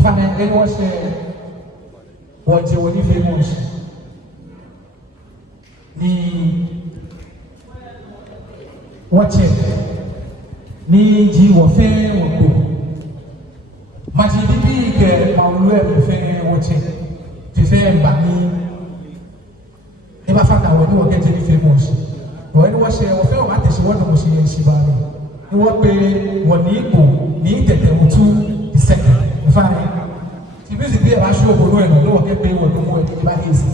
if I can watch what you will be famous. Watch it. Ni ji wo fe wo ko. Ma ji bi ke ma lu e fe watch it. Ti fe ba ni. E ba fa ta wo ni wo get ni famous. Wo ni wo se wo fe o ma te se wo no mo se yen si ba ni. Ni wo pe wo ni ko ni tete utu the second. Fine. Ti music bi e ba show ko no e no wo get pe wo no mo e ba ni si.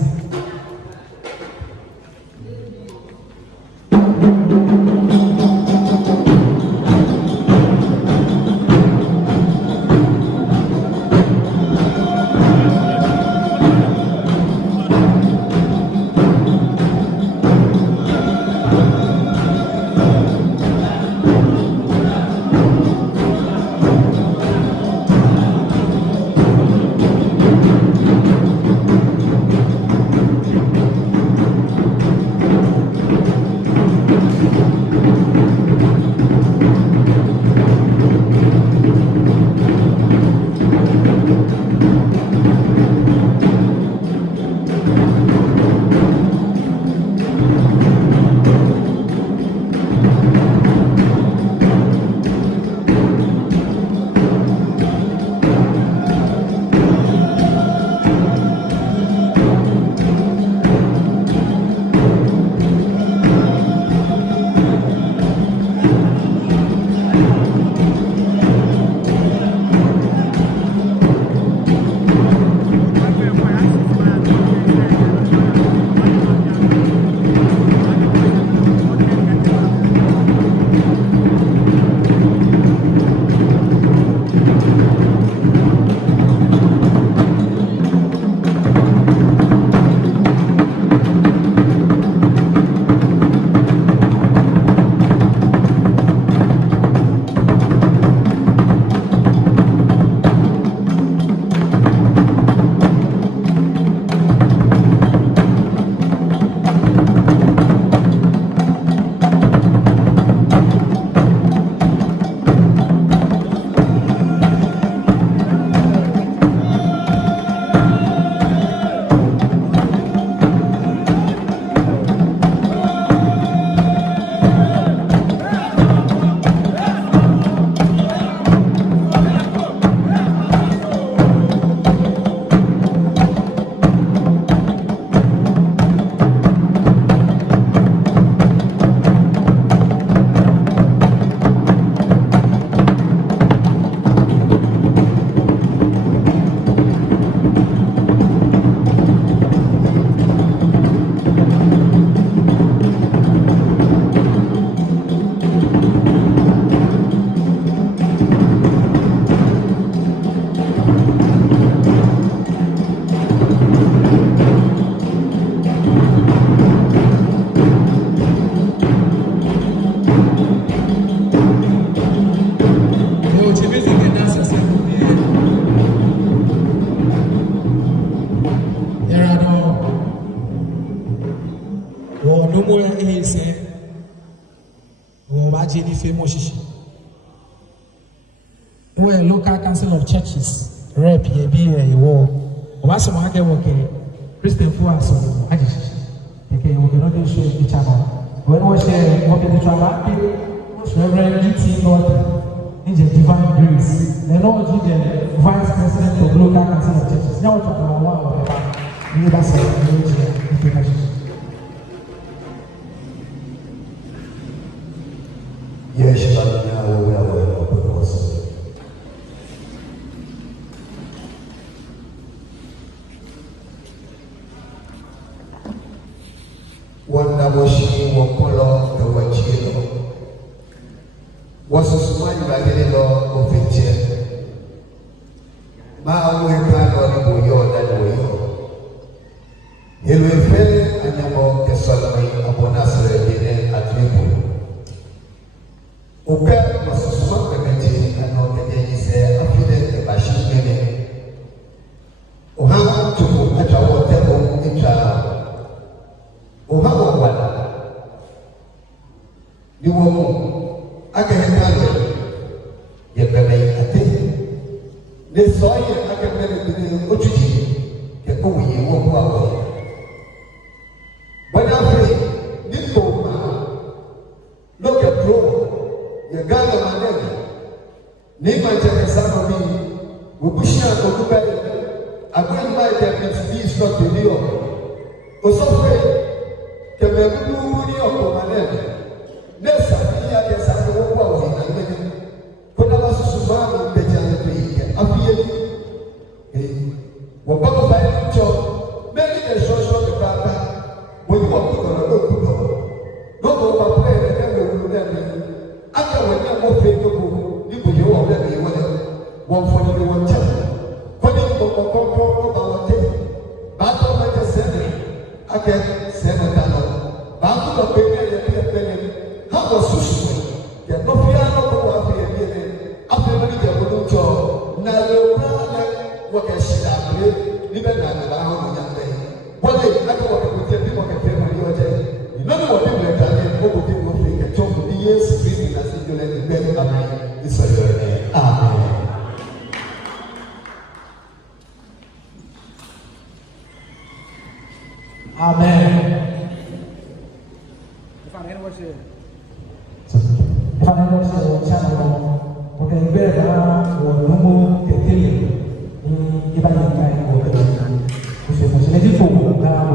We're local council of churches, rep, ye war. Was a market worker, Christian Fuas, I just cannot show each other. When we share what the travel, Reverend E.T. Norton, in the divine grace, and all the vice president of local council of churches. Now, we need us. Yes, but now we are proposing. One Namoshi Wakolo, the Wachino, was a small Bagalino of a chair. Maui Kano Buyo that Buyo. He will fail and among the Solomon upon us at Libu. Oka masusuma kagati ano kagati se afide ke bashimene oha tuku ata wote o ita oha wala ni wo aga hetale ye bebe ate ne so ye akemere bi otuji ke ko ye wo ko awo bana fe ni ko ma look at pro ye galo manene ni ma je sa no bi wo bushia ko ku ba agora vai ter que se só teria o sofre que me guri o ko manene nessa dia que sa ko ko awo na ngene kuna ba su ba no be jana pe ke afie wo ba ko ba cho me ni de so so de papa wo ni wo ko no ko ko no ko ba pre de ke wo de ni aka wo ni mo fe ko ni ko yo wo de ni wo de wo fo ni wo cha ko ni ko ba wo te ba to ba ke se de aka se na ta no ba ko ba pe ne ye pe ne ha ko su su ke no fi ano ko wa fi ye ne afi ma ni je ko no cho na le pra na wo ke shi da pre ni be na ba ho ni ya pe wo le aka wo ko te bi ko ke fe ma ni o je ni no wo bi le ta ni ko ko ti ko fi ke cho ko ni Yesu Kristo na si jole ni be na mai ni so yo ne amen. Amen. Faneno se chama porque libera o número que tem e vai entrar em o você não diz como tá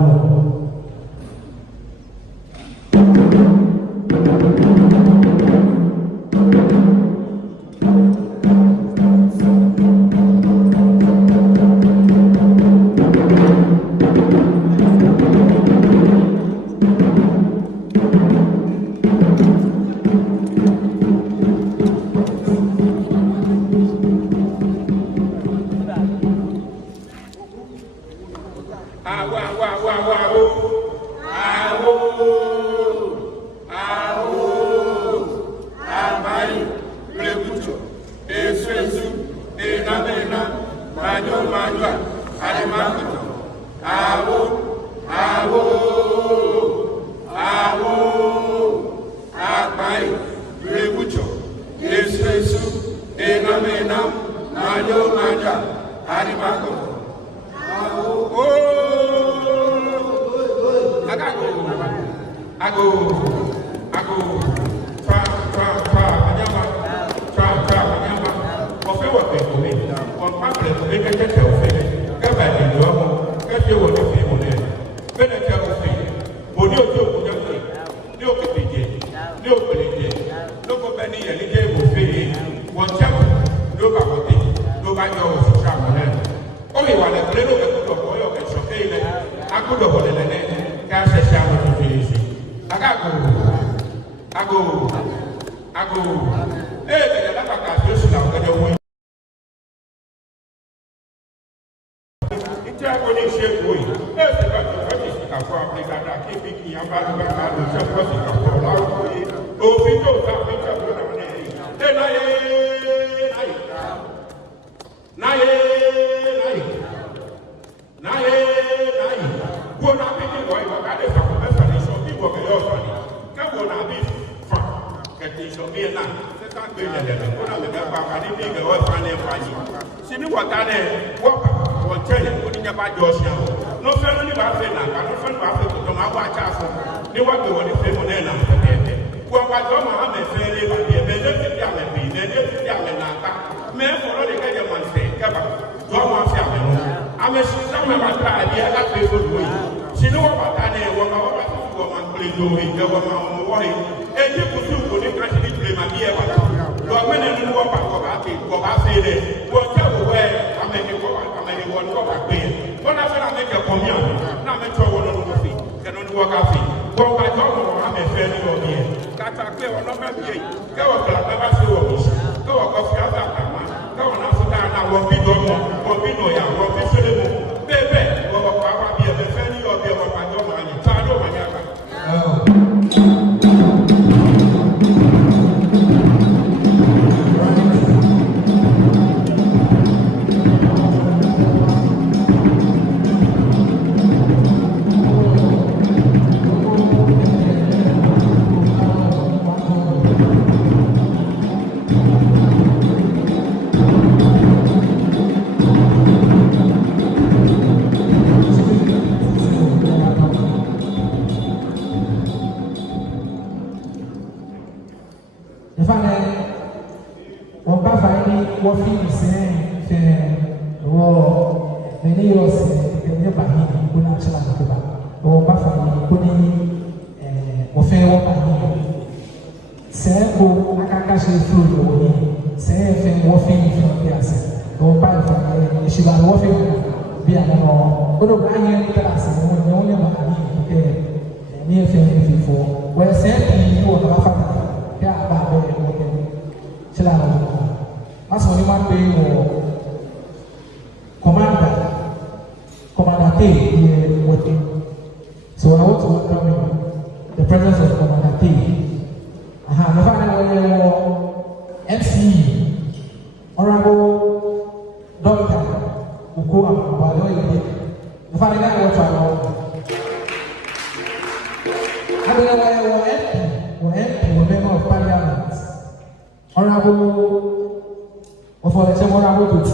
many years in the Bahini, who not Chalakuba, or Buffalo, Kuni, or Fair Bahini. Say, go, Akakashi through the way, say, Warfing from the answer, or buy from Shiba Warfing, be a no, but O'Brien, Taras, and only Bahini, near 54, where said you were Rafa, yeah, Babu, Chalakuba. As only one day or Commander K here working. So I want to welcome you, the presence of Commander K. The final MC, Honorable Dr. Ukua Baloyi. The final guy was I don't know why MP, member of Parliament, Honorable. For the Honorable T,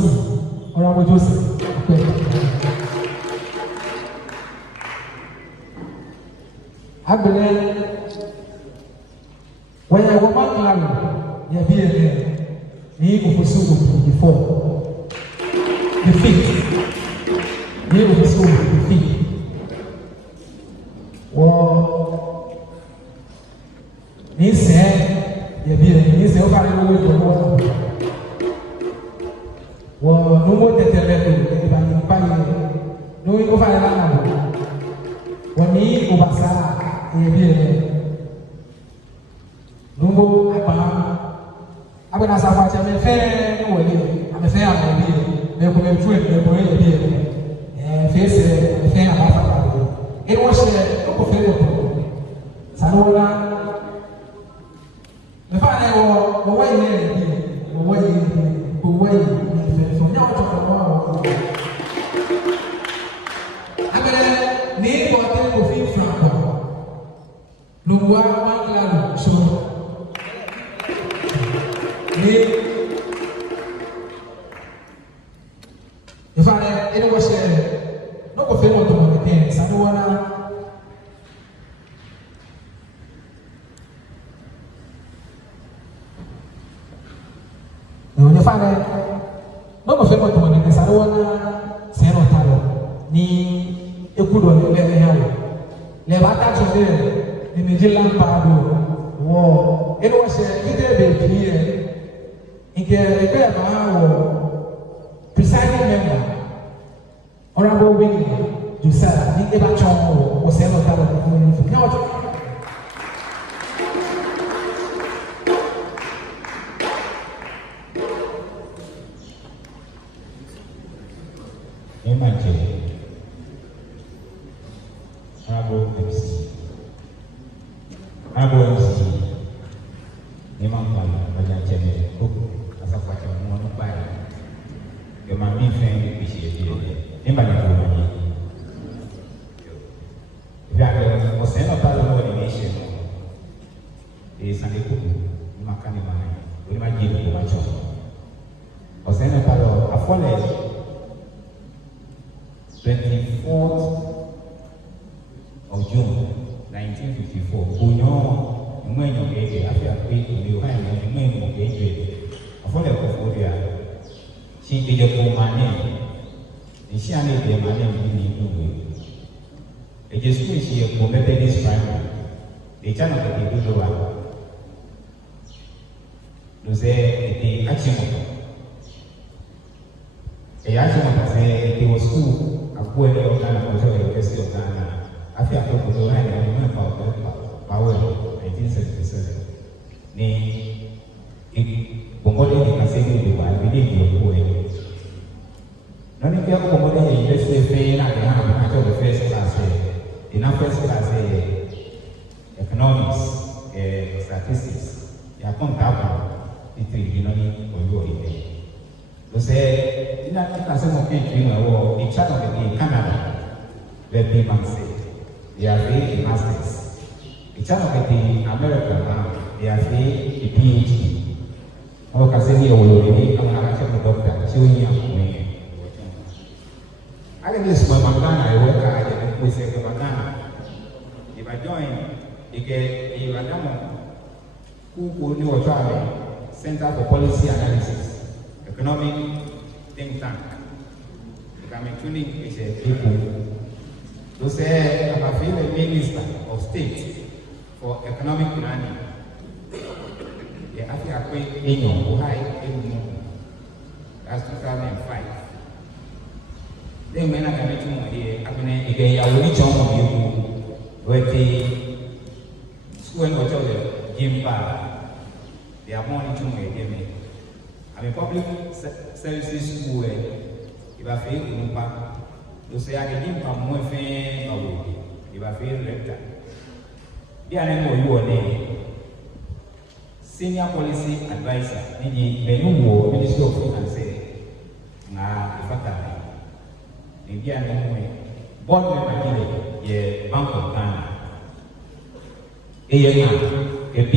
Honorable Joseph. I believe when I was back, you be there. You go pursue before defeat. You go pursue defeat. Well, he said, you be there. He said, "Okay, we will go." Well, no more than no over an when he Ubasa, no more about I'm going to say, I'm a fair, I'm a fair, I'm a fair, face a fair half. It was a favorable. Sanola, the final away. From now to tomorrow, I'm gonna name what they will feel from. No one glad so. If I was no fulfill to my things, I don't wanna. No, if I no favor to money, I don't want to say no talo. Ni ekudo ni le hawo. Le bata chode ni nijilan pado. Wo, it was a ide be here. Ike ebe ba wo presiding member. Honorable Winnie Josiah, ni eba chongo wo say no talo ni no. Center for Policy Analysis, economic think tank. Kamituni is a people. To say, I'm a Minister of State for Economic Planning. The Africa in Ohio, that's 2005. They may not have been here. I mean, I will reach on you with the school and hotel, Jim Bar. They are more into me. I'm a public services school. If I fail, you say I can give more fame away. If I fail, rector. They are more you Senior Policy Advisor, Benumo, Ministry of Finance. Nah, if I can. Maybe I know board member, yeah, Bank of Ghana. A B,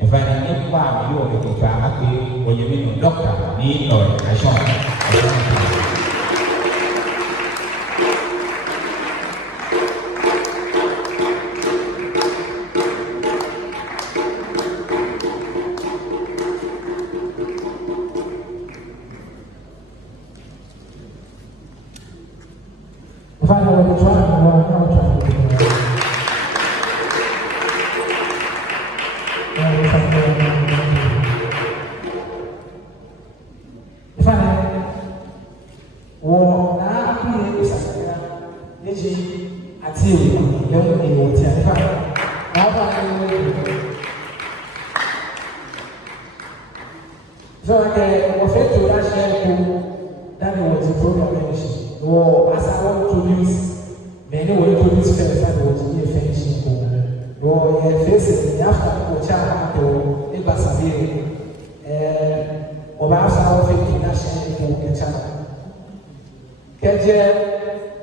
if I didn't know you are going to happy when you mean doctor, need or I shot.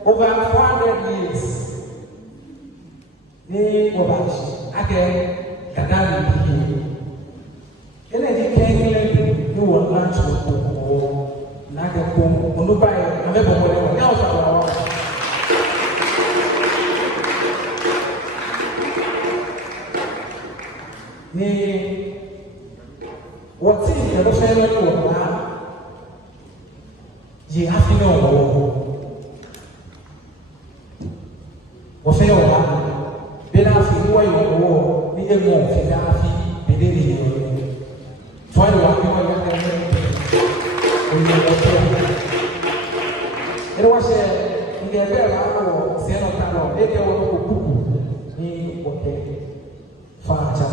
Over 400 years, ni wabashi ake kadari bihi. Ele di kengele ni wala chuko na ke ko onubai amebo mo le na o so ni wati ya do fere ni wala yi afino wo você é o pela figura e o ninguém bom ficar aqui pedir foi o que eu eu acho que é lá o sendo tal ele é o cuco e o que faz já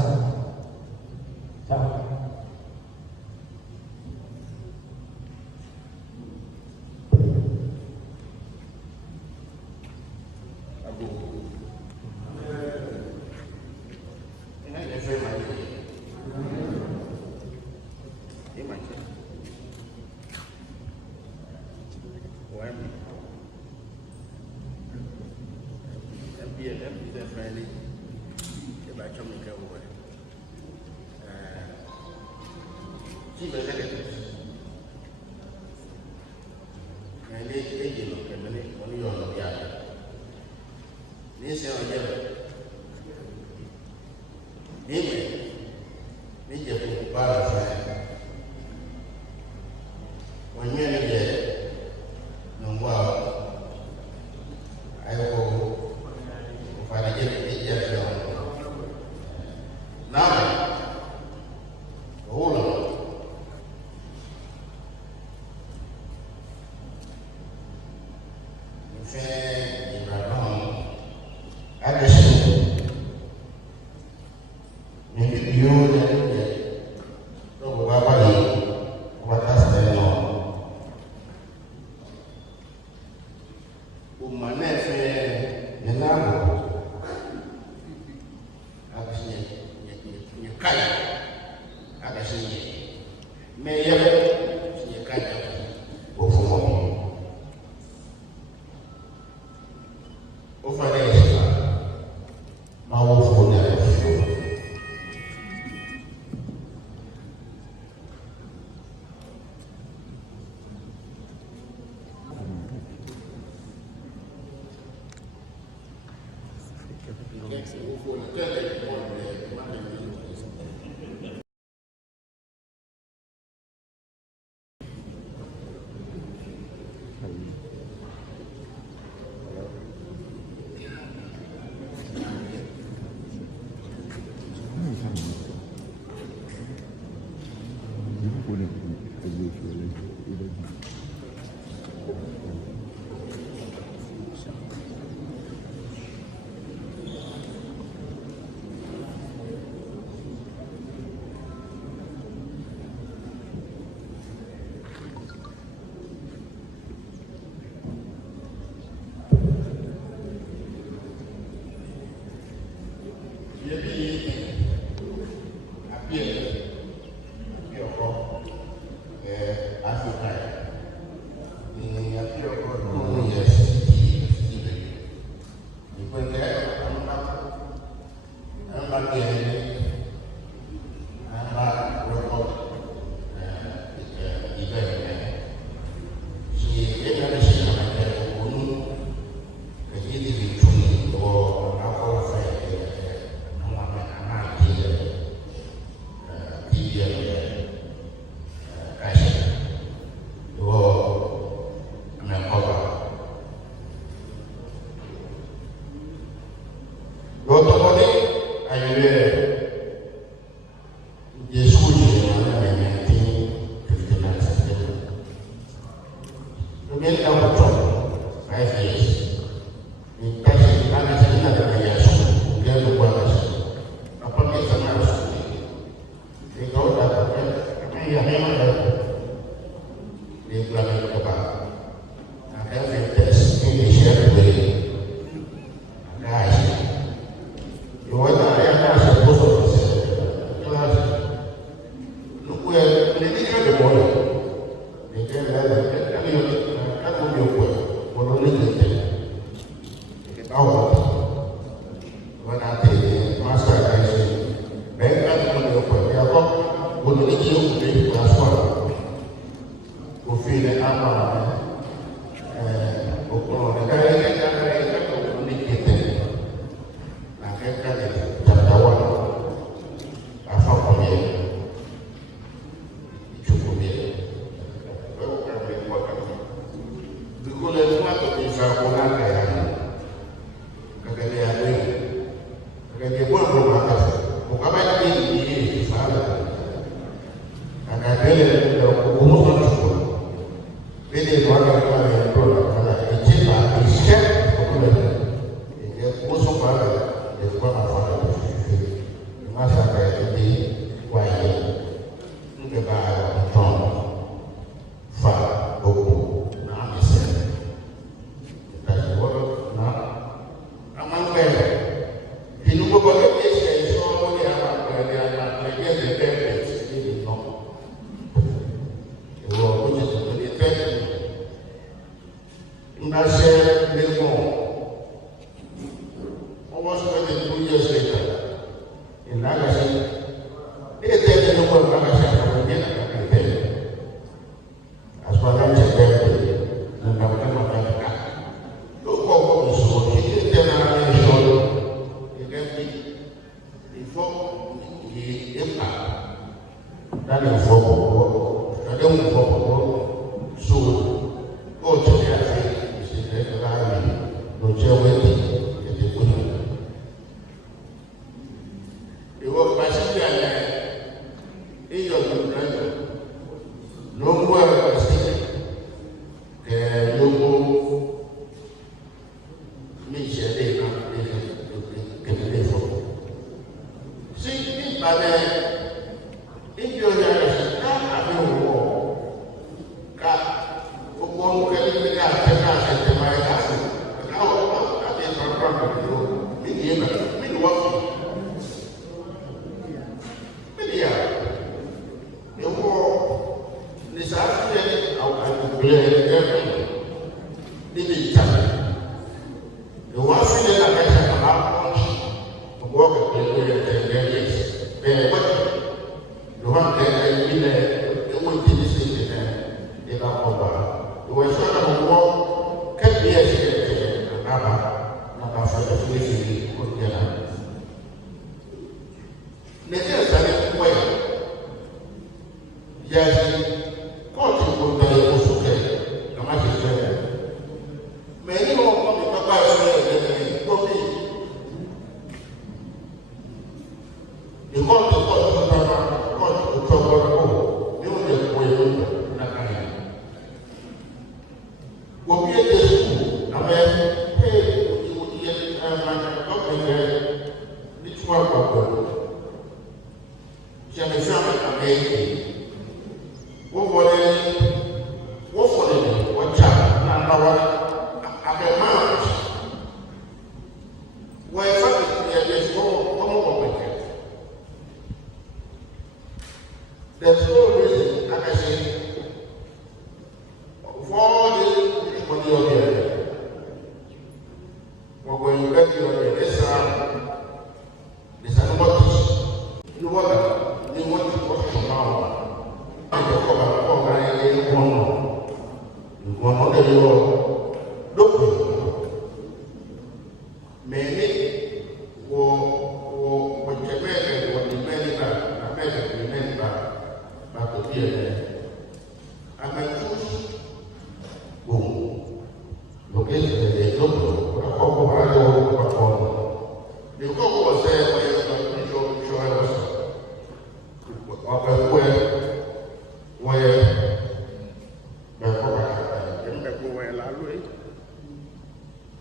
where la lui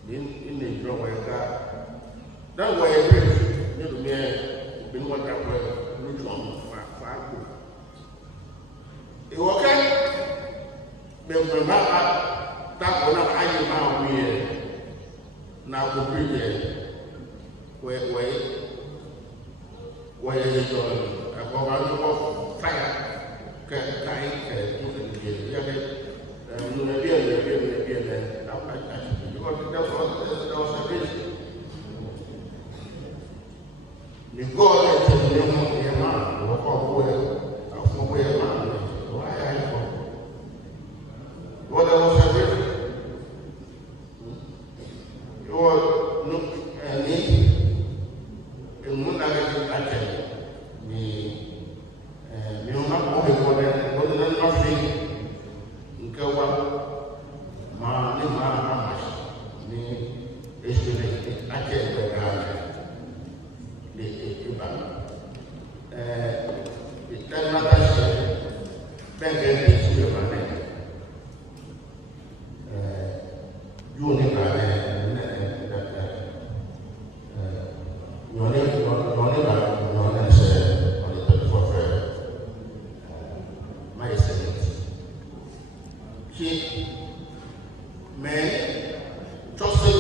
in the draw where that way you may been what that way look on far it okay but that one I now we now go pretty where you going about fire can you go there to the man, walk off from where man is. Why I go? What else have you? You are look and me. In one other I tell me, you're not moving for that, more than nothing. You go up, man, me, it's the I can't go down. Then my passion, then this year, my name. You only got my excellence. She may trust me.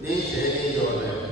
They say your name.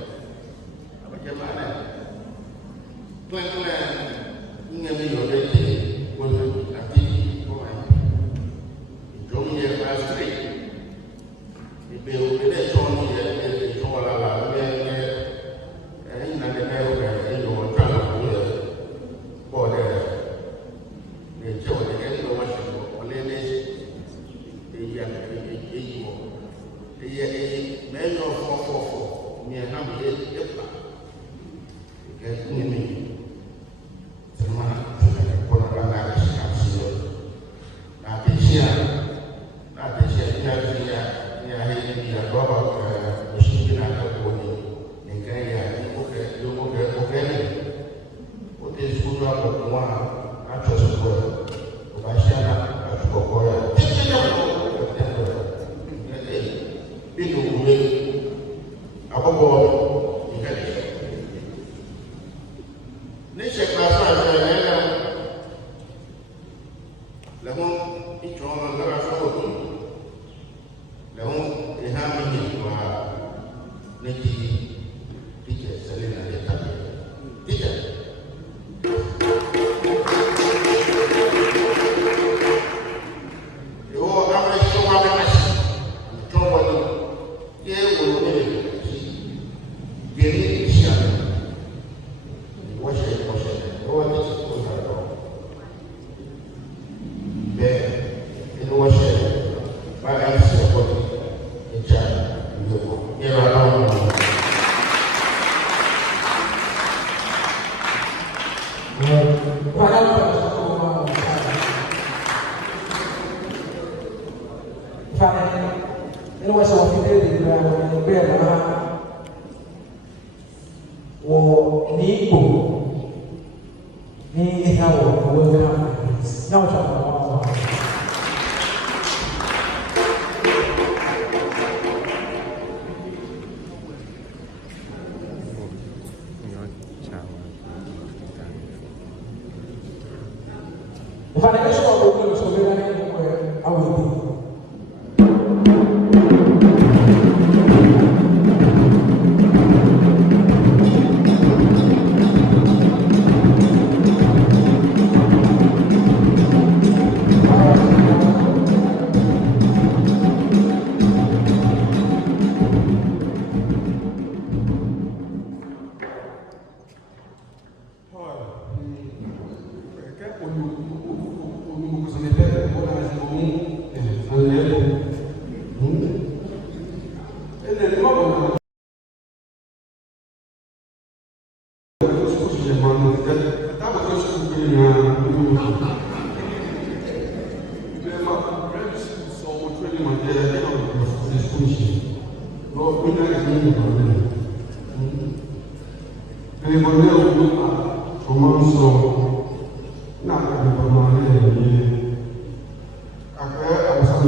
Aku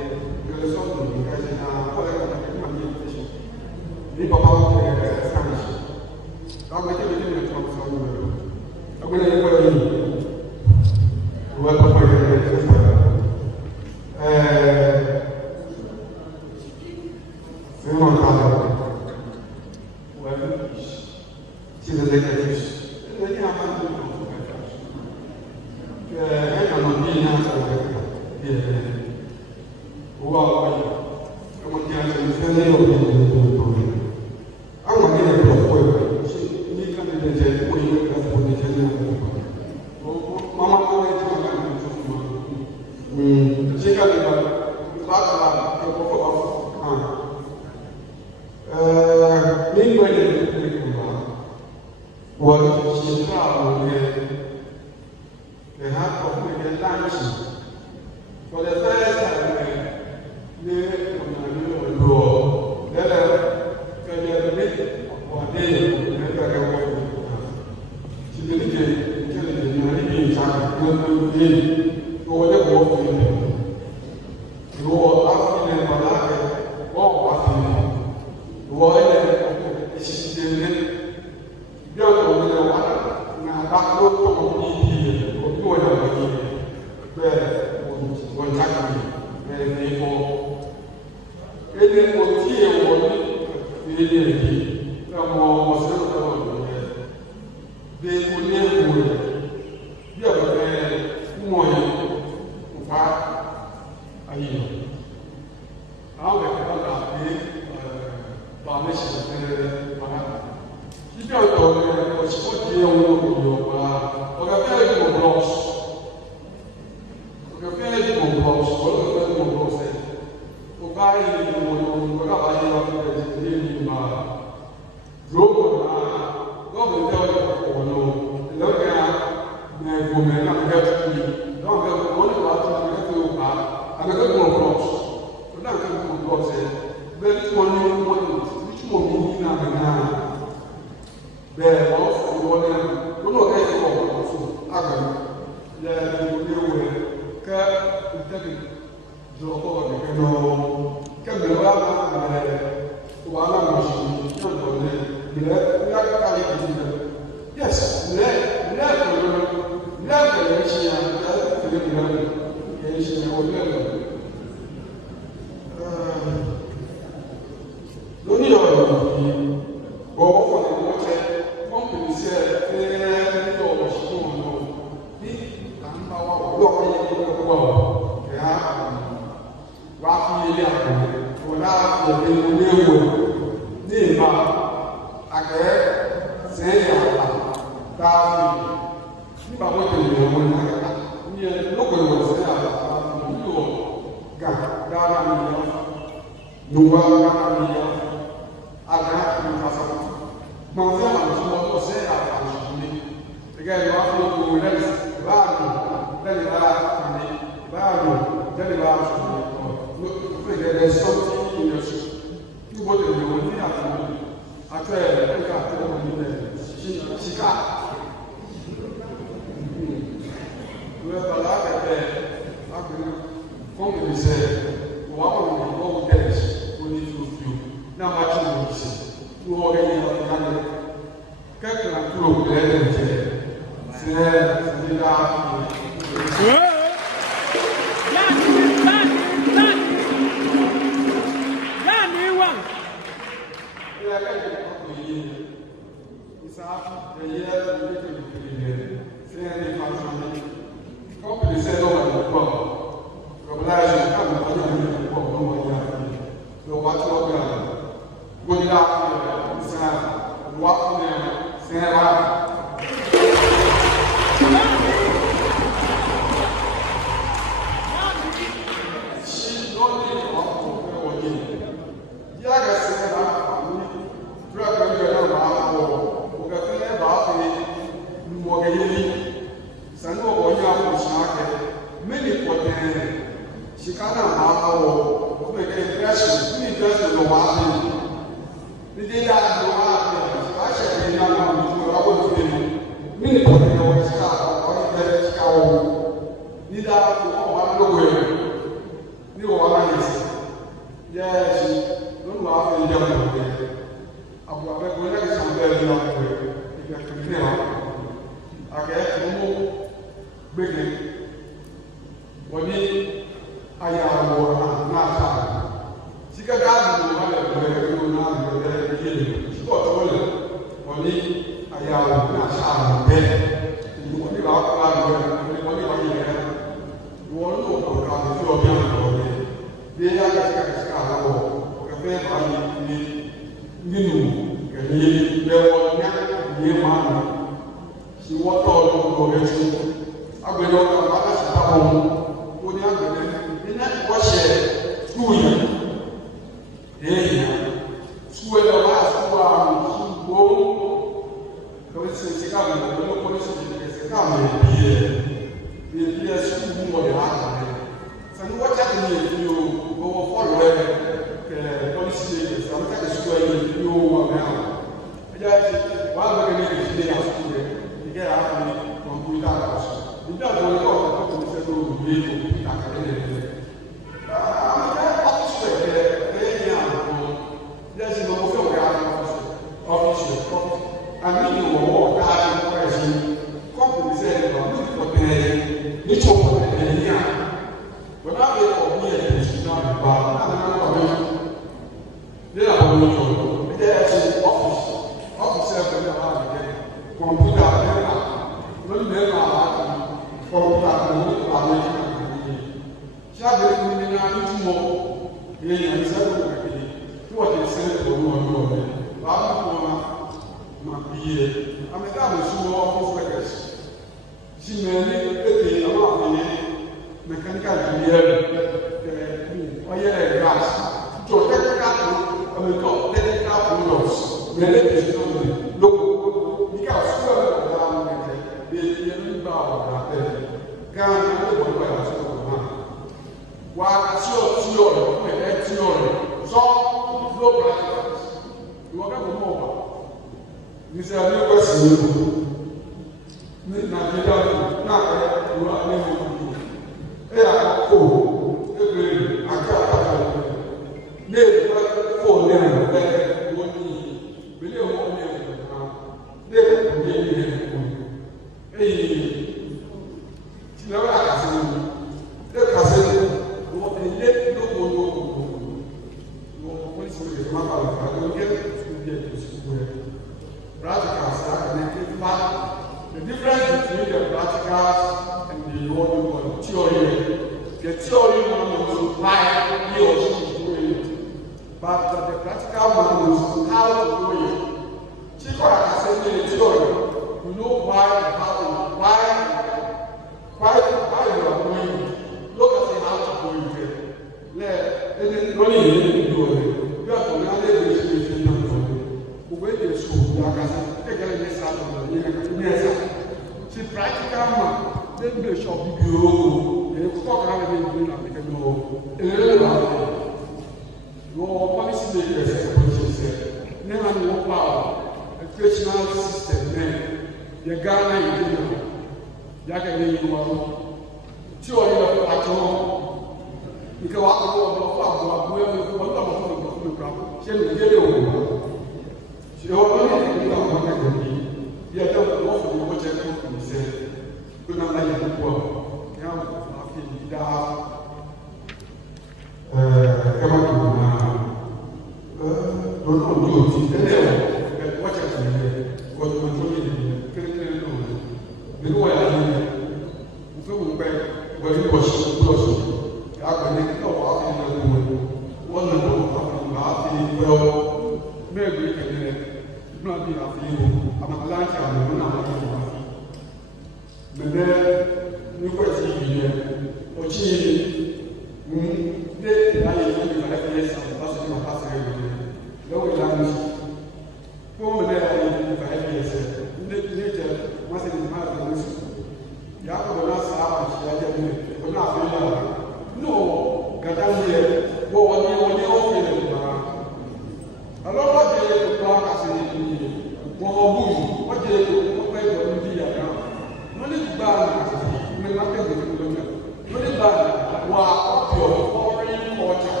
Really bad. Wow, your foreign culture.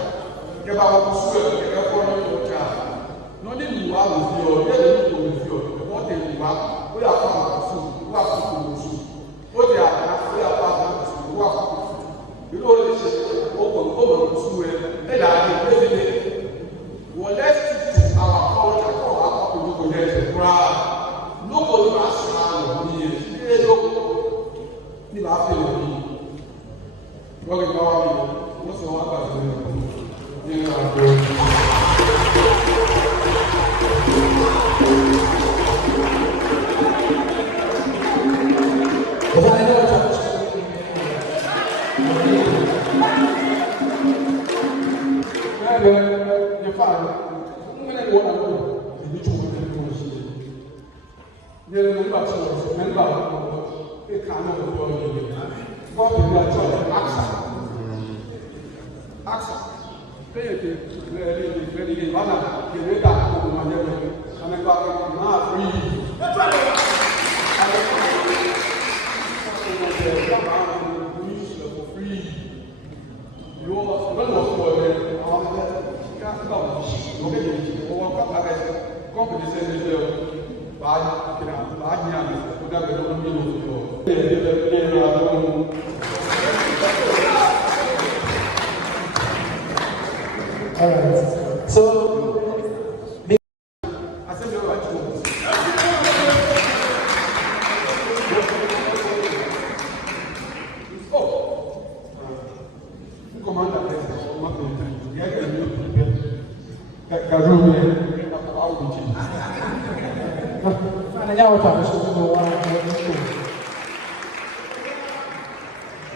Give our school, give foreign culture. No need to have with you, get with you. What they do, we are found to who are to what they are, we are found to who are you know, this is open to it. They are the president. Well, let's stick to our culture, our people to get the crowd. Nobody has to have me. They don't need to feel me. What is our what's the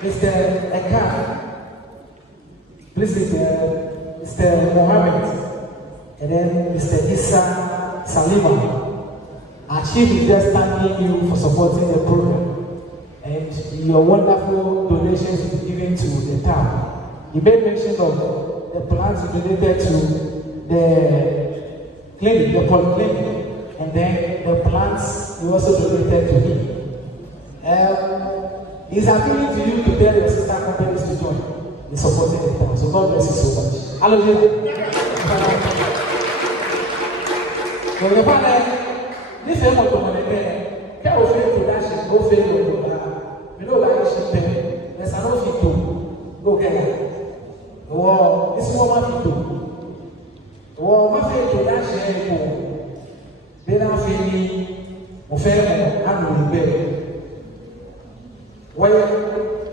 Mr. Eka, please Mr. Mohammed, and then Mr. Issa Salima. Our chief is just thanking you for supporting the program and your wonderful donations given to the town. You made mention of the plans related to the clinic, the polyclinic, and then the plans you also donated to me. It's appealing to you to tell your sister companies to join in supporting the town. So God bless you so much. Hallelujah. So the father, this is what I'm going to say. Can we fail production? Go fail your production. We know that you should pay. There's an office to go get it. Well, this is what I'm going to do. Well, my fail production. Then I'm feeling, I'm fair, I'm going to be. When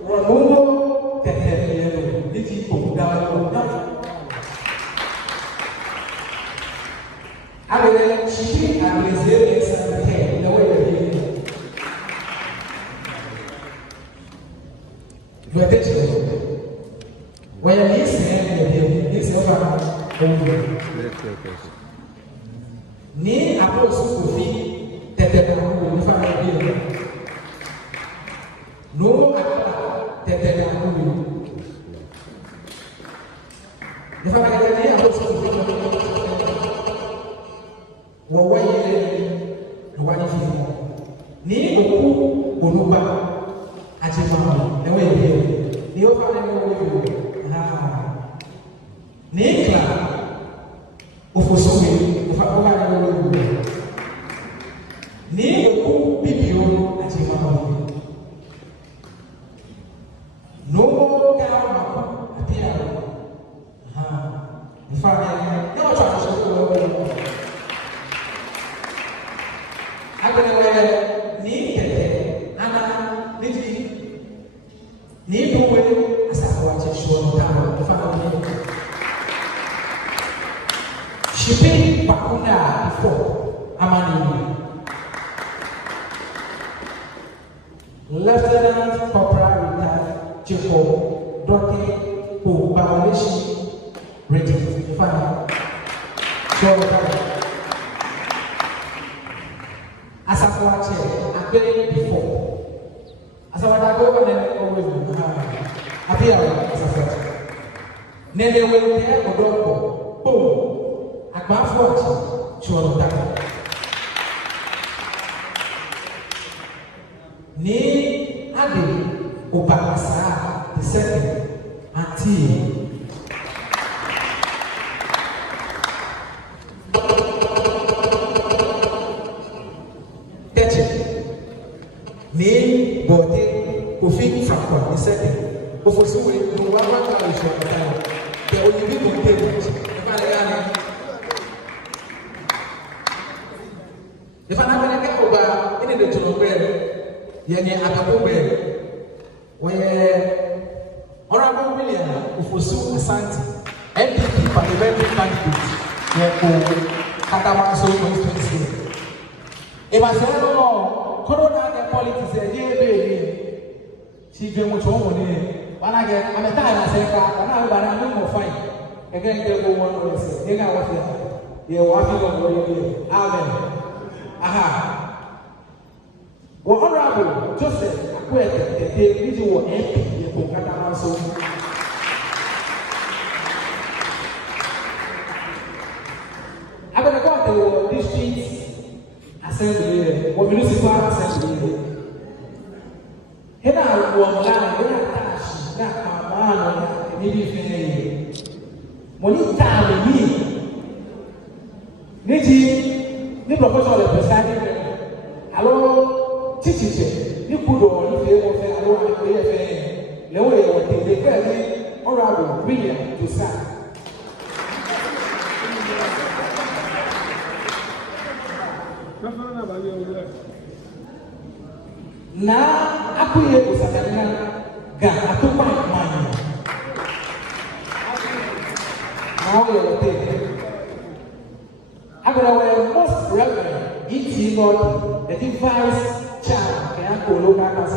Romulo Tetemelo, the people down I mean, she and resilience and care in the way they live. You are teaching when you listen, this over. Ni apostle Kofi Tetemelo, the family. No, Tetemelo. The family apostle. Wọ́n yẹ lọ́wọ́ fífi ní òkú ònúbà àti màmá ẹ̀wọ̀n ìdíyẹ ní ó fara ní ọwọ́ ìwé ní ìkìlá òfòsókè òfàkọ́fà ní ọwọ́ ìwé ní òkú bíbí ònú àti màmá ìwé n'owó gáà màkú àti àrùn ìfara ní wọ́n tó àṣọ ìwé ìwé. Agbẹ̀rẹ̀ ní tẹ̀tẹ̀ ana níbi ní ìdúwé àsàkóso àti ìṣòro táwọn ìfàwọn ní. Ṣìpé pàkúndà ìfọ̀ amánìyàn. Lieutenant Corporal Retired Chief Dọ́kẹ́ Ògbàwọléṣi Regent ìfàwọn ṣọ́ọ̀rọ̀ táwọn. Asafuache, I've been in before. Asawada go over there always. Appear Asafuache. Nene will there or don't boom. Akbafuache, Chuanota. Ni Adi Ubakasa, the second, Auntie. Name Bode Kofi Francois, the second. But for some reason, no one was going to show the time. There will be containers. If I'm not going to get over any of the two where Yanni Agapo, where Honorable William Ufosu Asante, NDP parliamentary candidate, Katamaso constituency. If I say no, Corona politics, a year baby, she dreamed with home when I get, I'm a time I say, I'm not fine. Again, they go one way, say, you know what you're walking on the way. Amen. Aha. Well, Honorable Joseph, I quit the day you were empty, you got a so. I'm going to go to the district assembly, or municipal assembly. Here I was attached, not my man, and maybe when you tell me, Niji, the professor of the presiding, hello, teacher, you put on if you want to allow me, no way, what they tell me, Honorable William to sign. Na aku ye usatana ga atupa mani. Now we are taking. Our most reverend E.T. Lord, the device child, can go look at us.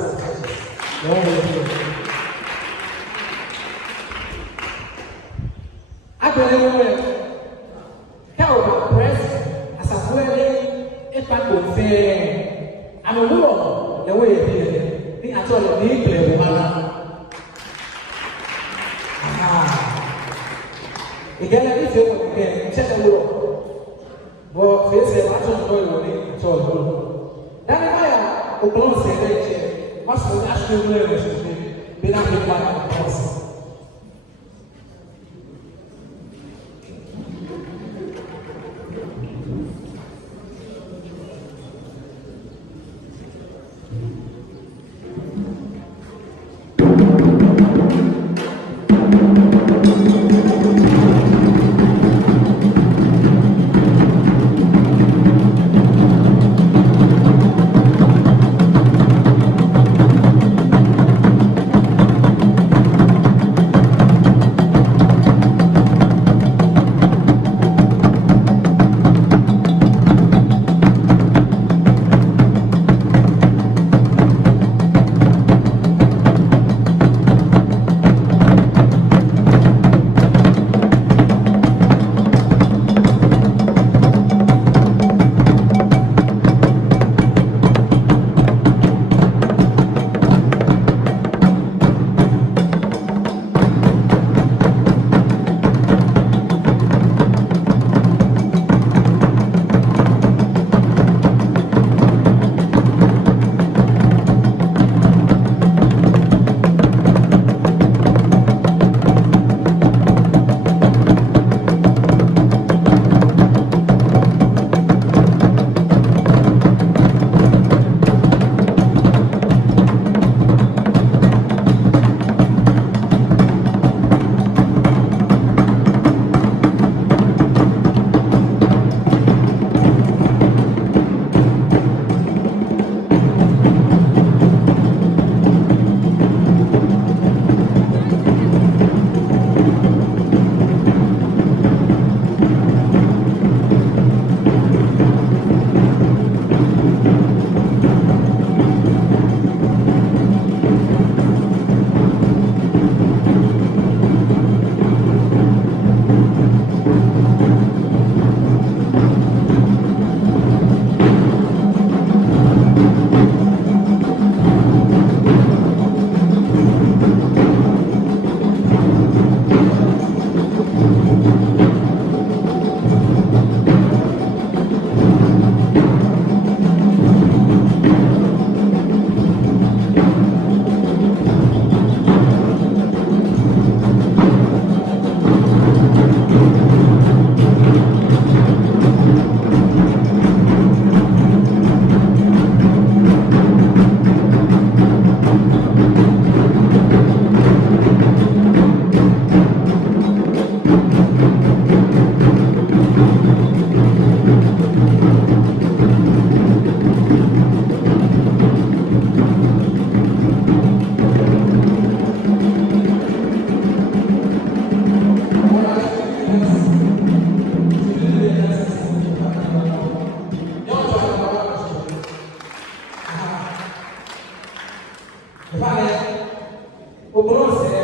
I believe how press as a well if I could say I'm a woman the way it is. The actual name again, I feel again, check the world. But face a lot of toy at all. Then I will say, must have asked you to be not in my house. Vale, o bronze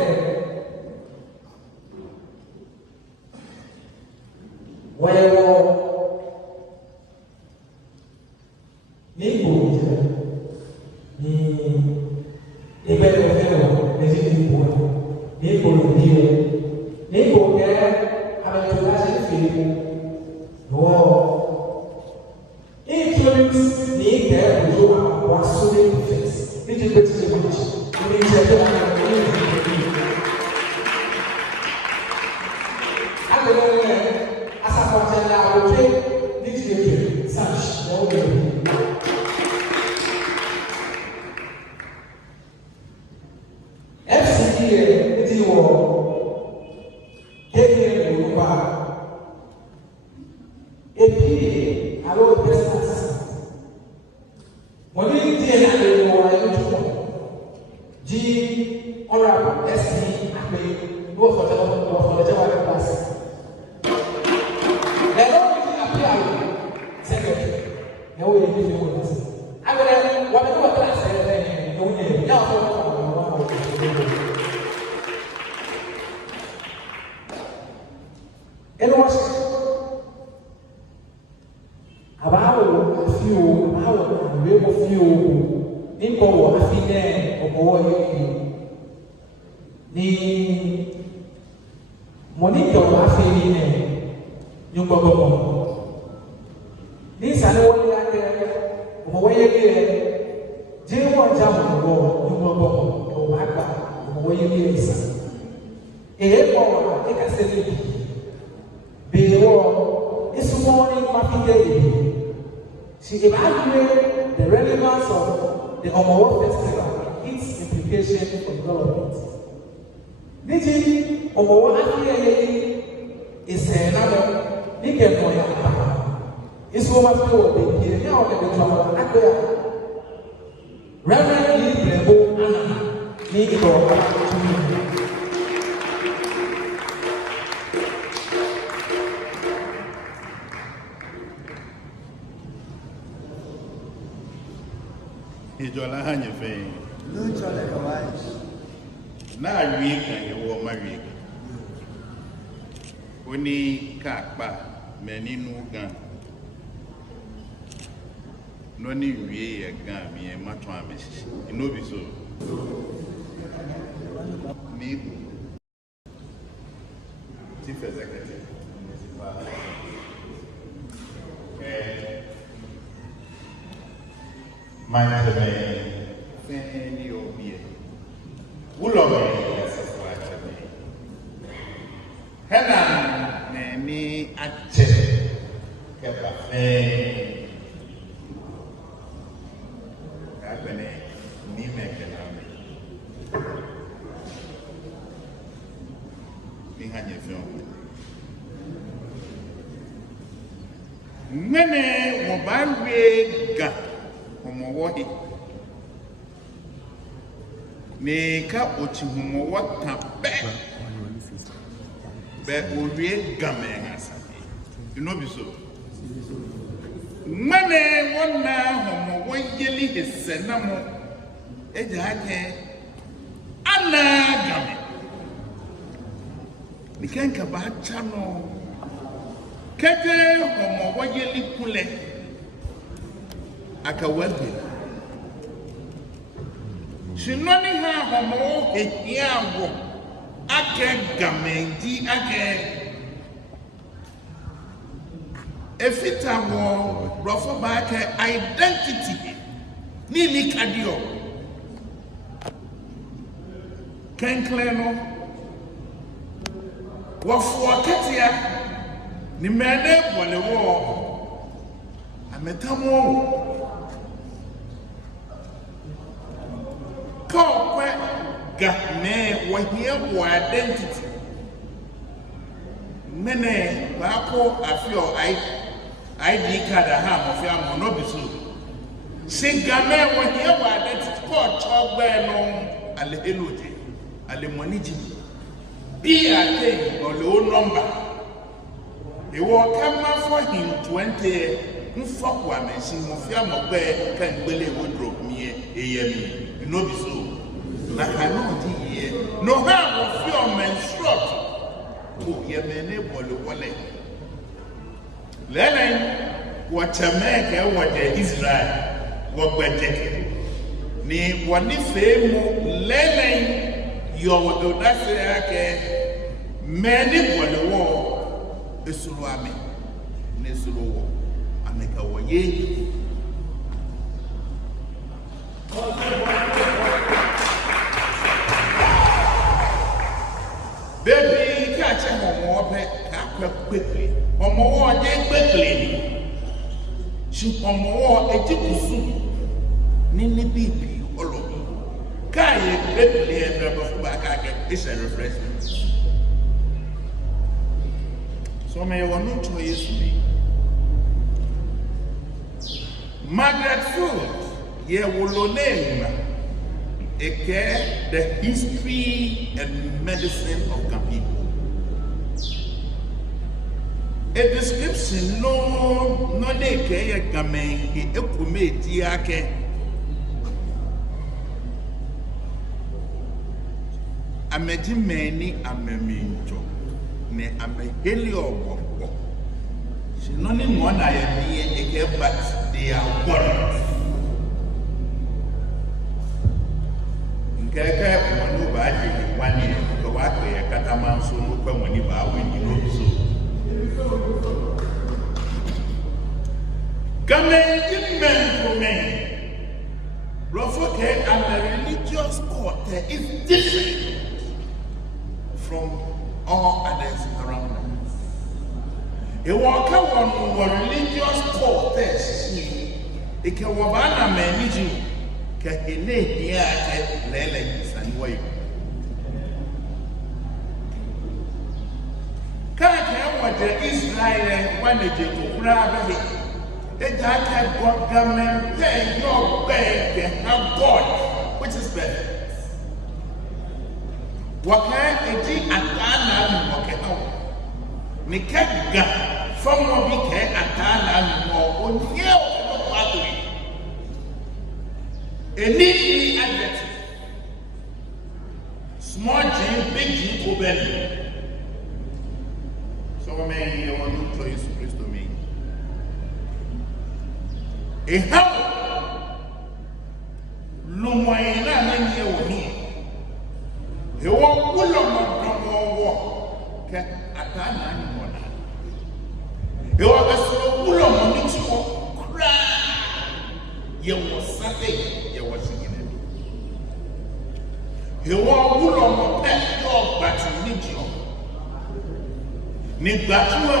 She evaluated the relevance of the Omowo Festival, its implication for development. Niji Omowo Afiyeye is another Nikem Noya. It's over to the now the Reverend Lee Brebo Anna, Nico. Ijola hanye fe. No chole kawai. Na wika ye wo ma wika. Oni kakpa meni nu gan. No ni wie ye gan mi e matwa amesi. No bi so. Ni Chief Executive Municipal. Manchame Fanny Obie. Ulome Safwachame. Hena Nani Ache Cafe. Abene Nimekanami. Nihanye film. Mene Mobanwe Ga. Homowohi Neka Ochihumowa Tabe Be Uriye Gamenga. You know, so Mane wana Homo Yeli is Senamo Ejake Anna Game Nikanka Bachano Kete Homo Yeli Pule Akawelbe. Shinoni ha homo ehiawo ake gamendi ake efita wo rofo ba ke identity ni likadio kenkleno wofo ketia ni mene bolewo ametamo Kokwe Gane wahia wo identity. Mene bako afio ID card ha mo fi am no bi so. Se Gane wahia wo identity ko chogbe no ale eloje ale moniji. Bi ate or low number. E wo kama for him 20 mfokwa machine mo fi am ogbe kan gbele wardrobe mi eyemi. No be so. na cannot hear. No harm of your menstruate. Oh, ye mene wole. Lenin, what America, what Israel, what Bedek. Ni wani femu Lenin, your Dodasake, many wole Esuruame, Nesuru, Ameka Waye. Baby, catch him more quickly. Or more quickly. She or more a tipu Nini Bibi, Olo. Kaye quickly and rubber back is a refreshment. So may one not choice me. Margaret Food, ye will name. The history and medicine of Gambian. A description no de ke gamen e ekume diake. Ameji meni ameminjo ne ameheli obo. She no ni mo na ye e but they are one. Keke wanu ba ji wani to wa pe e kata man so no kwa wani ba wani no so gamen Rofoke and the religious court is different from all others around us. E waka one religious court e ke wabana meniji Kahene here at Lele and Way. Can't what the Israel wanted to grab it. They had government pay your bank and have God, which is better. What can it be at Ghana? What can Nikaga from what we can at Ghana or near pathway. A neatly adjective. Small G, big G, Obel. So many want to tell you Christ to me. A how Lumoyana Nanya Woni. He won't pull on my walk. Atana Mona. He was a pull on my cry. You was Saturday. He won't pull on my pet dog, but you need you. Nigbatue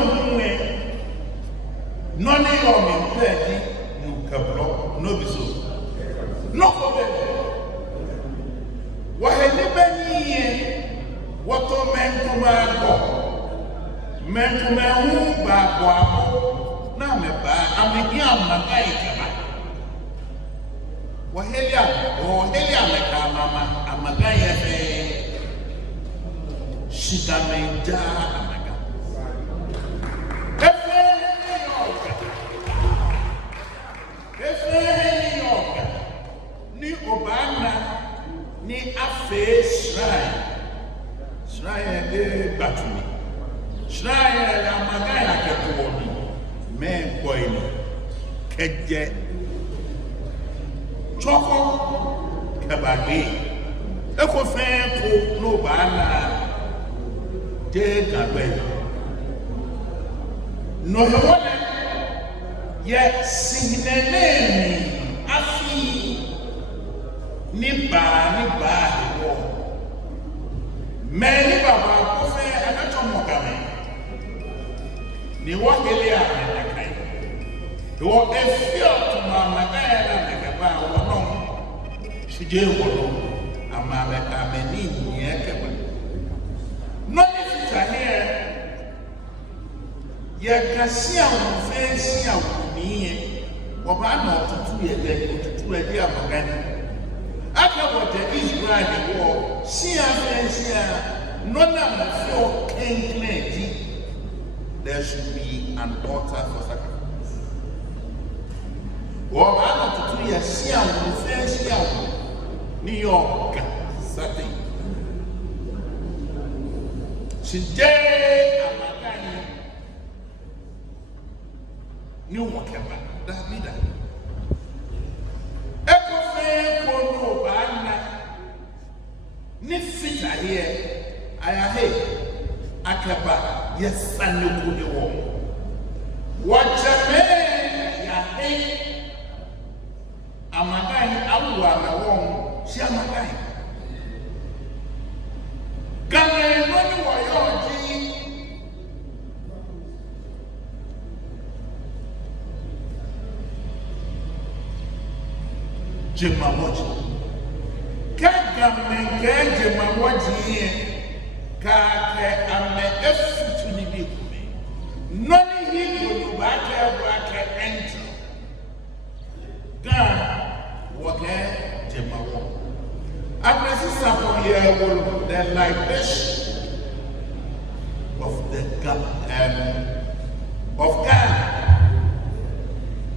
none of me pedi no kablo no biso no kobe wa heli bani wato mentuma hu ba na me ba amegi amagai kama wa heli ameka mama amagai shidamenja ni obana ni afe shrine de batumi shrine la magaya ketoni men boyni keje choko kabagi eko fe ko no bana de gabe no hewole ye signaleni afi ni ba wo me ni baba ko fe anacho mogame ni wo hele a na kai wo efio to mama na na ba wo no shije wo no ama be ka me ni ni ekeba no ni fita here ye kasia wo fe sia wo ni Oba no tutu ye di amagani. Aka what the Israel war, sia nona mafio kenkleti. There should be an altar for sacrifice. Oba no tutu ye sia wo New York something. Today, Amagani knew what came back. That leader. Ekofe kono bana ni fita here. Ayahe akaba yes sanuku de wo. Wachame ya he Amagani awa na wo si Amagani. Gane noni wo yoji Jemamoji. Kagame Jemamoji kake ame efutu ni bikume. Noni higo wake angel. Wake Jemamoji. Apresi for here the libation of the of God.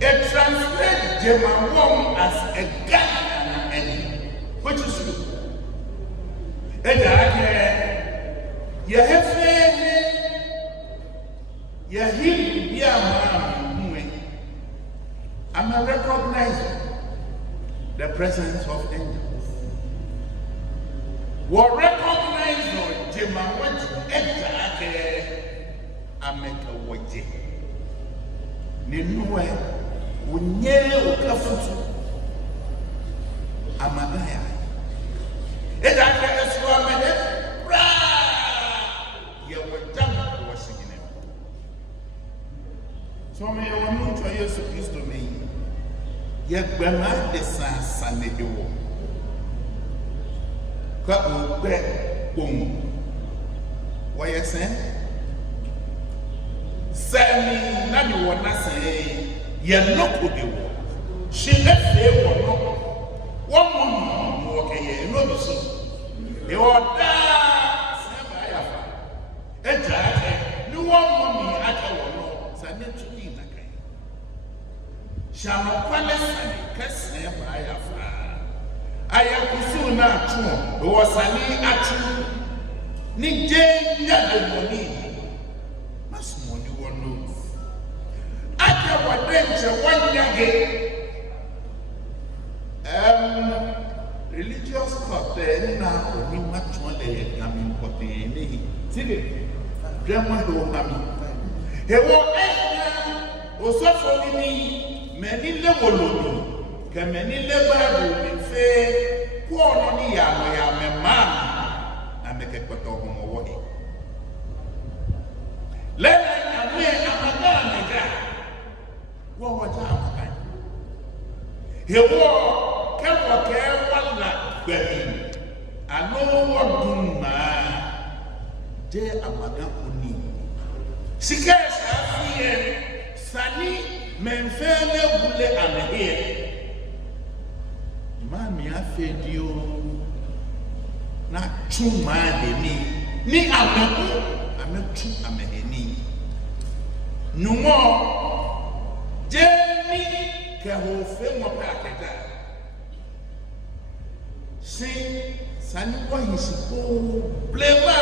It translates Jemawong as a gun and an enemy, which is true. And I'm recognizing the presence of angels. What recognize Jemawong Ameka Ninuwe unye ukafutu Amagaya eda aka eswa mede bra ye wajam wasigine so me wonu to Yesu Kristo me ye gbema de sanane de wo ka ogbe bom wo yesen Sani nani wana say ye loko de wo she left e wo no wo mo wo ke ye no bi so e wo da se ba ya fa e ja ke ni wo mo mi aka wo no sa ne tu ni na kai sha no kwale sani ka se ba ya fa aya kusu na tu wo sani atu ni je nya de moni religious court na oni matwale ngami kote ni tibe drama do ngami hewo osofo ni meni le wolodo ke meni le babu mi fe ko ono ni ya me ma na me ke koto homo wo hi le na me amagana me ga wo wa ta amagana hewo ke wala gbemi ano wodun ma de amaga oni sika safiye sani menfele bule amehie mami afedio na tuma de ni amaku ametu ameheni numo je ni ke ho fe mo pa akeda si sani kwa hisipo blema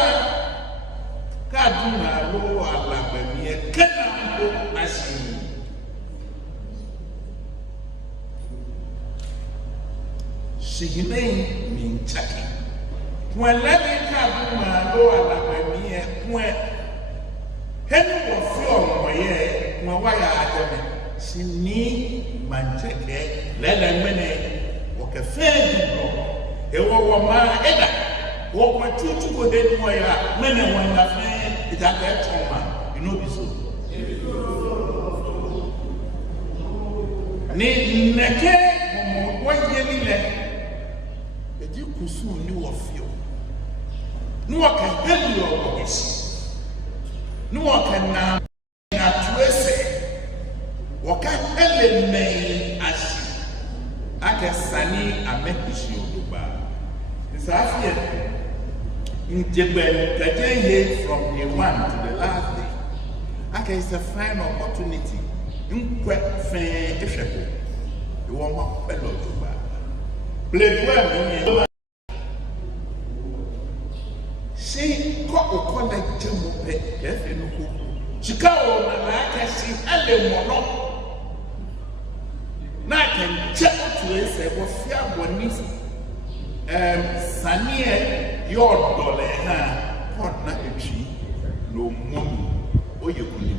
kaduna lo alagbemi ekena ko asi sigine minchaki kwelebe kaduna lo alagbemi ekwe henu wo fi omo ye mo wa ya ademe sini mancheke lele mene wo ke fe dibro ewo wo ma eda wo kwa tutu ko de mo ya mene wanda fe ita ka etoma ino bi so ni neke mo woye ni le eji kusu ni wo fio ni wo ka heli o esi ni wo ka na tuese wo ka ele me asi aka sani amekisi oduba Safia in Jebel Kajaye from day 1 to the last day. Okay, it's a fine opportunity. In quite fair efficiency. You want my fellow to buy. Play well, Sanie, your dollar, what not a tree, no mommy, or you could.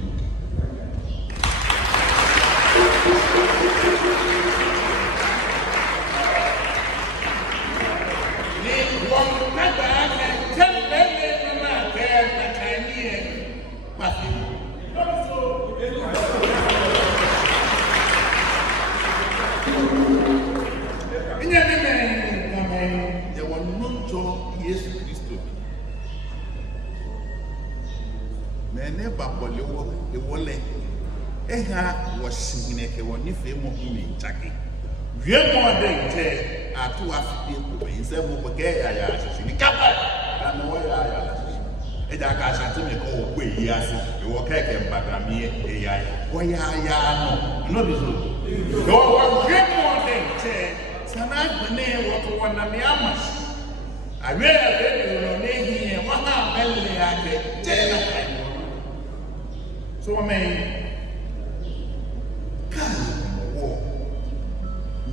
Was in a one if they won't be Jackie. We are more than are two African in several gay ayash in the cupboard. And the way I got to make all way, yes, you walk and Bagami, AI. Why, no, this is go great more than Sanat Bene, what one of the Amas. I really here, what I'm so I mean.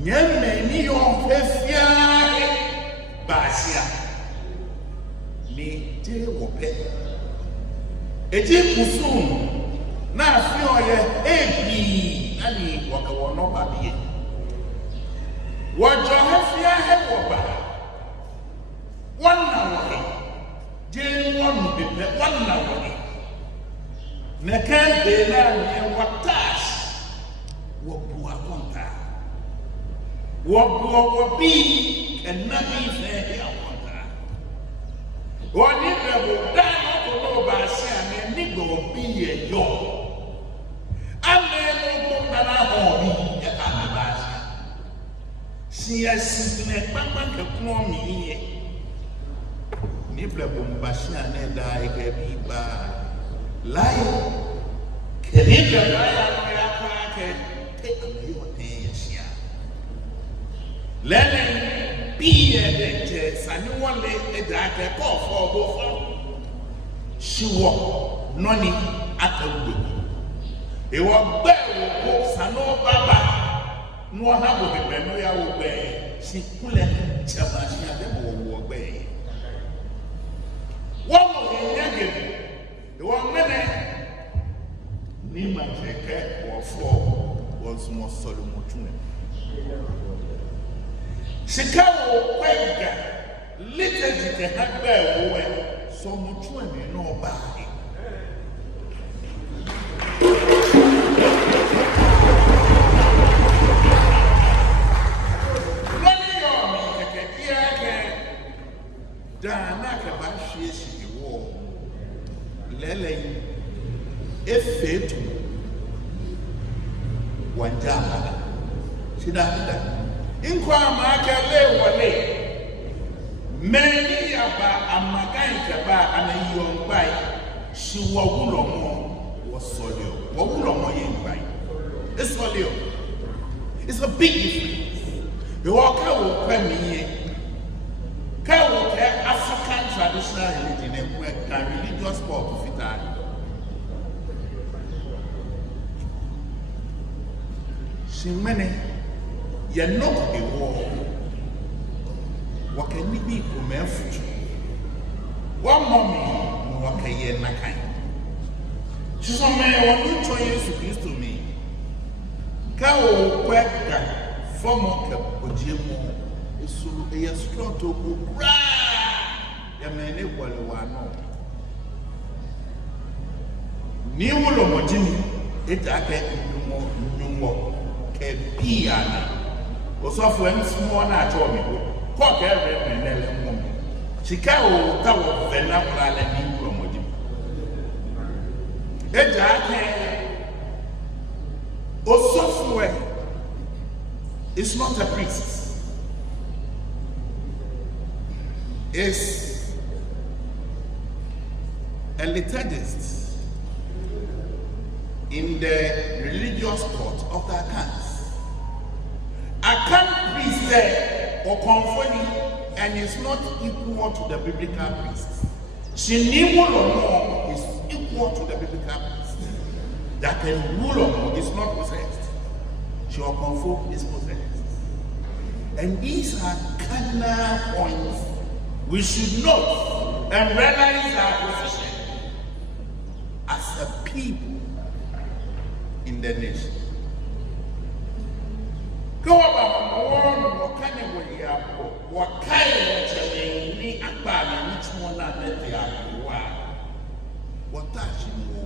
Nyame yon fefia basia ni je wope eji kusum na afi oye ebi ani waka wono babie wojo hefia he woba wonna wohe je wonu bebe wonna wohe na kan be na ni watash wo bua konta what be and nothing fair. What if I would die to know by saying, Niggo be a yaw? I may not hold me at Anabas. She has seen a pampa for me. Nibla Bombasia and I can be by lying. Can he get by take your things? Let him be a chess, and you want a dark call for both. She walked, none at the wood. They were better books and no baba, no have a memory away. She couldn't tell us she had them all away. What was he negative? The one minute, Nima Jacquet or four was more Solomon. Chicago Wega, little did the handbell away, so much women know about it. Many of me, Danaka Bashi, the war, Lele, if it one jama, she died. Inkwa makele wale many aba amakanka ba anayiyo mbai shi wawulo mo wasolio wawulo mo yembai it's solio. It's a big difference. The walker will permit African traditional religion and religious sport to fit out. She many you're not a war. What can it be for my future? One mommy, what can you not kind? She's a man who chooses to me. Cow, quack, former Ojimo, is so a strong to go. The man, it will one. New Lomojini, it I get no more. Piana. Also, when small not told me, cock every man, woman. Chicago, Tower, Venapla, and New Lomojim. Osofwe is not a priest. It's a liturgist in the religious court of the Akans. Akan priest there or conforming and is not equal to the biblical priest. Shinimulomo is equal to the biblical priest. That can rule is not possessed. She will conform is possessed. And these are cardinal points we should note and realize our position as a people in the nation. Go about what kind of way what kind of change about which one are they are what does she know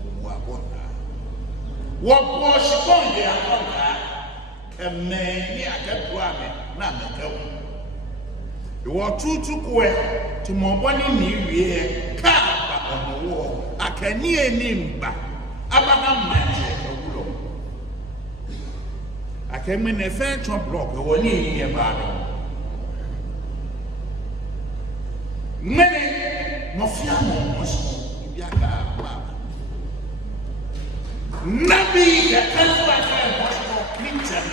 what was she going there and may I get one not the go. You are true to queer to my one in New Year car on the wall. I can near him back. Abraham magic. I came in a fair trump block, or near about many Mofiamo must be a car. Nabi, the Casper was picture.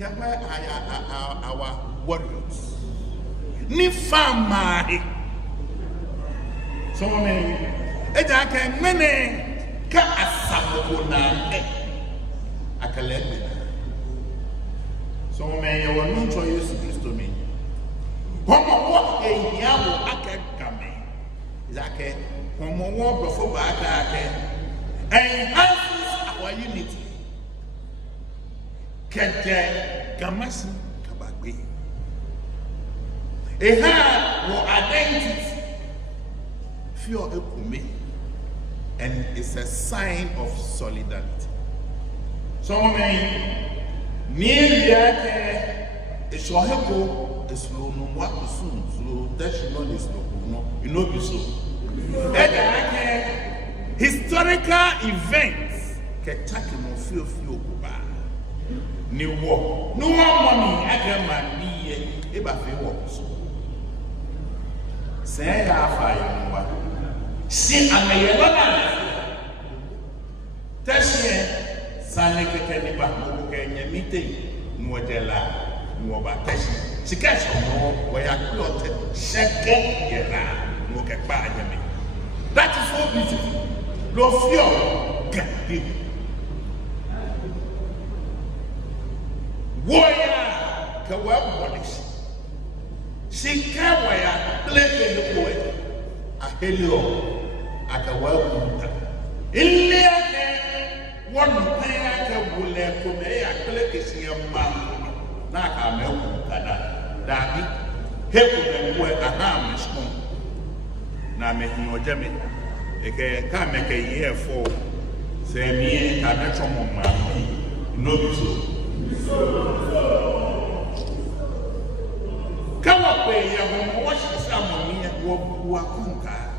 Our warriors. Ni family. So many. Eja can many ka asabu na akalebe. So many you will not choose Christo me. Homo what a yawo akakame. Zake homo wo before back enhances our unity. Kete gamasi kabagbe. Eha wo identity fear ekume, and it's a sign of solidarity. So many near yake eshoheko eslono wa kusun so dashino eslono you know be so. Historical events ketaki mo feel kuba. New war. No more money, I can man be a few works. Say, I find see, I may not test ye, Sanic Caniba, Kenya meeting, Nuadella, Nuaba she catch more where I plotted, second year, look at Bayami. That is so beautiful. Lofio, get people. Warrior, Kawabonish. She can wear play the poet. A helio, a Kawabunta. In there, one pair will let come a collection of man. Naka Melkada, Daddy, help them wear a ham is home. Now making your jammy. They can't make a year for. Say me, I met some of my no so. Come up where you have watched someone who are conquered.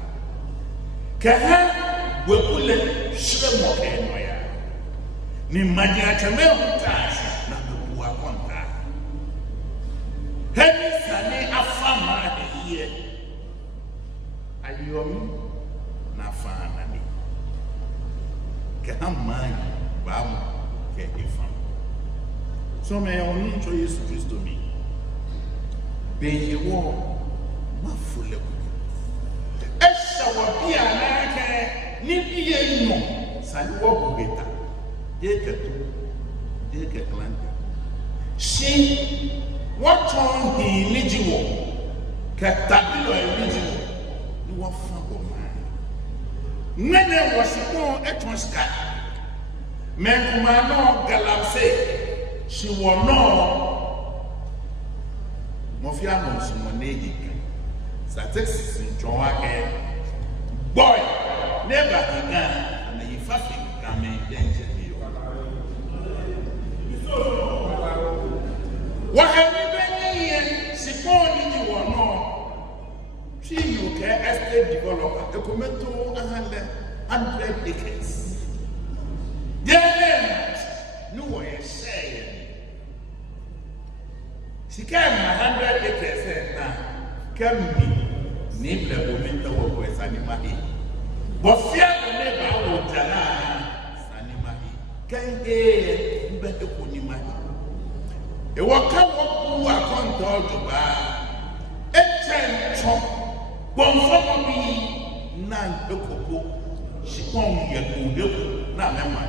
Kaha will pull it, shrimp or anywhere. Nimadia Chamel Tash, not the who are conquered. Henry Sane a farmer here. Are you me? Na farmer. Kaham mine, Bam, Kahifam. So may I only show you to me. Be a war, my full of Esha will be a like Nippy no, San Walk Beta, Deca Atlanta. She what on he eligible, Catabilo eligible, you are from mine. Nene was born at Moscat. Menkumano Galapse. She will know Mofiamo Simonegi. Statistics in Joake. Boy, never began, and the fucking coming danger. What have you been here? Siponi you will know. She you can estate developer, a commento 100 decades. Dear no way say. She came 100 acres now. Come me, name the woman to work with Sanimahi. But fear the neighbor will Jana Sanimahi. Can he better put him money? A worker who are contour to buy a 10 chop, one for me, none the cocoa. She supon yɛ kudeku na mɛma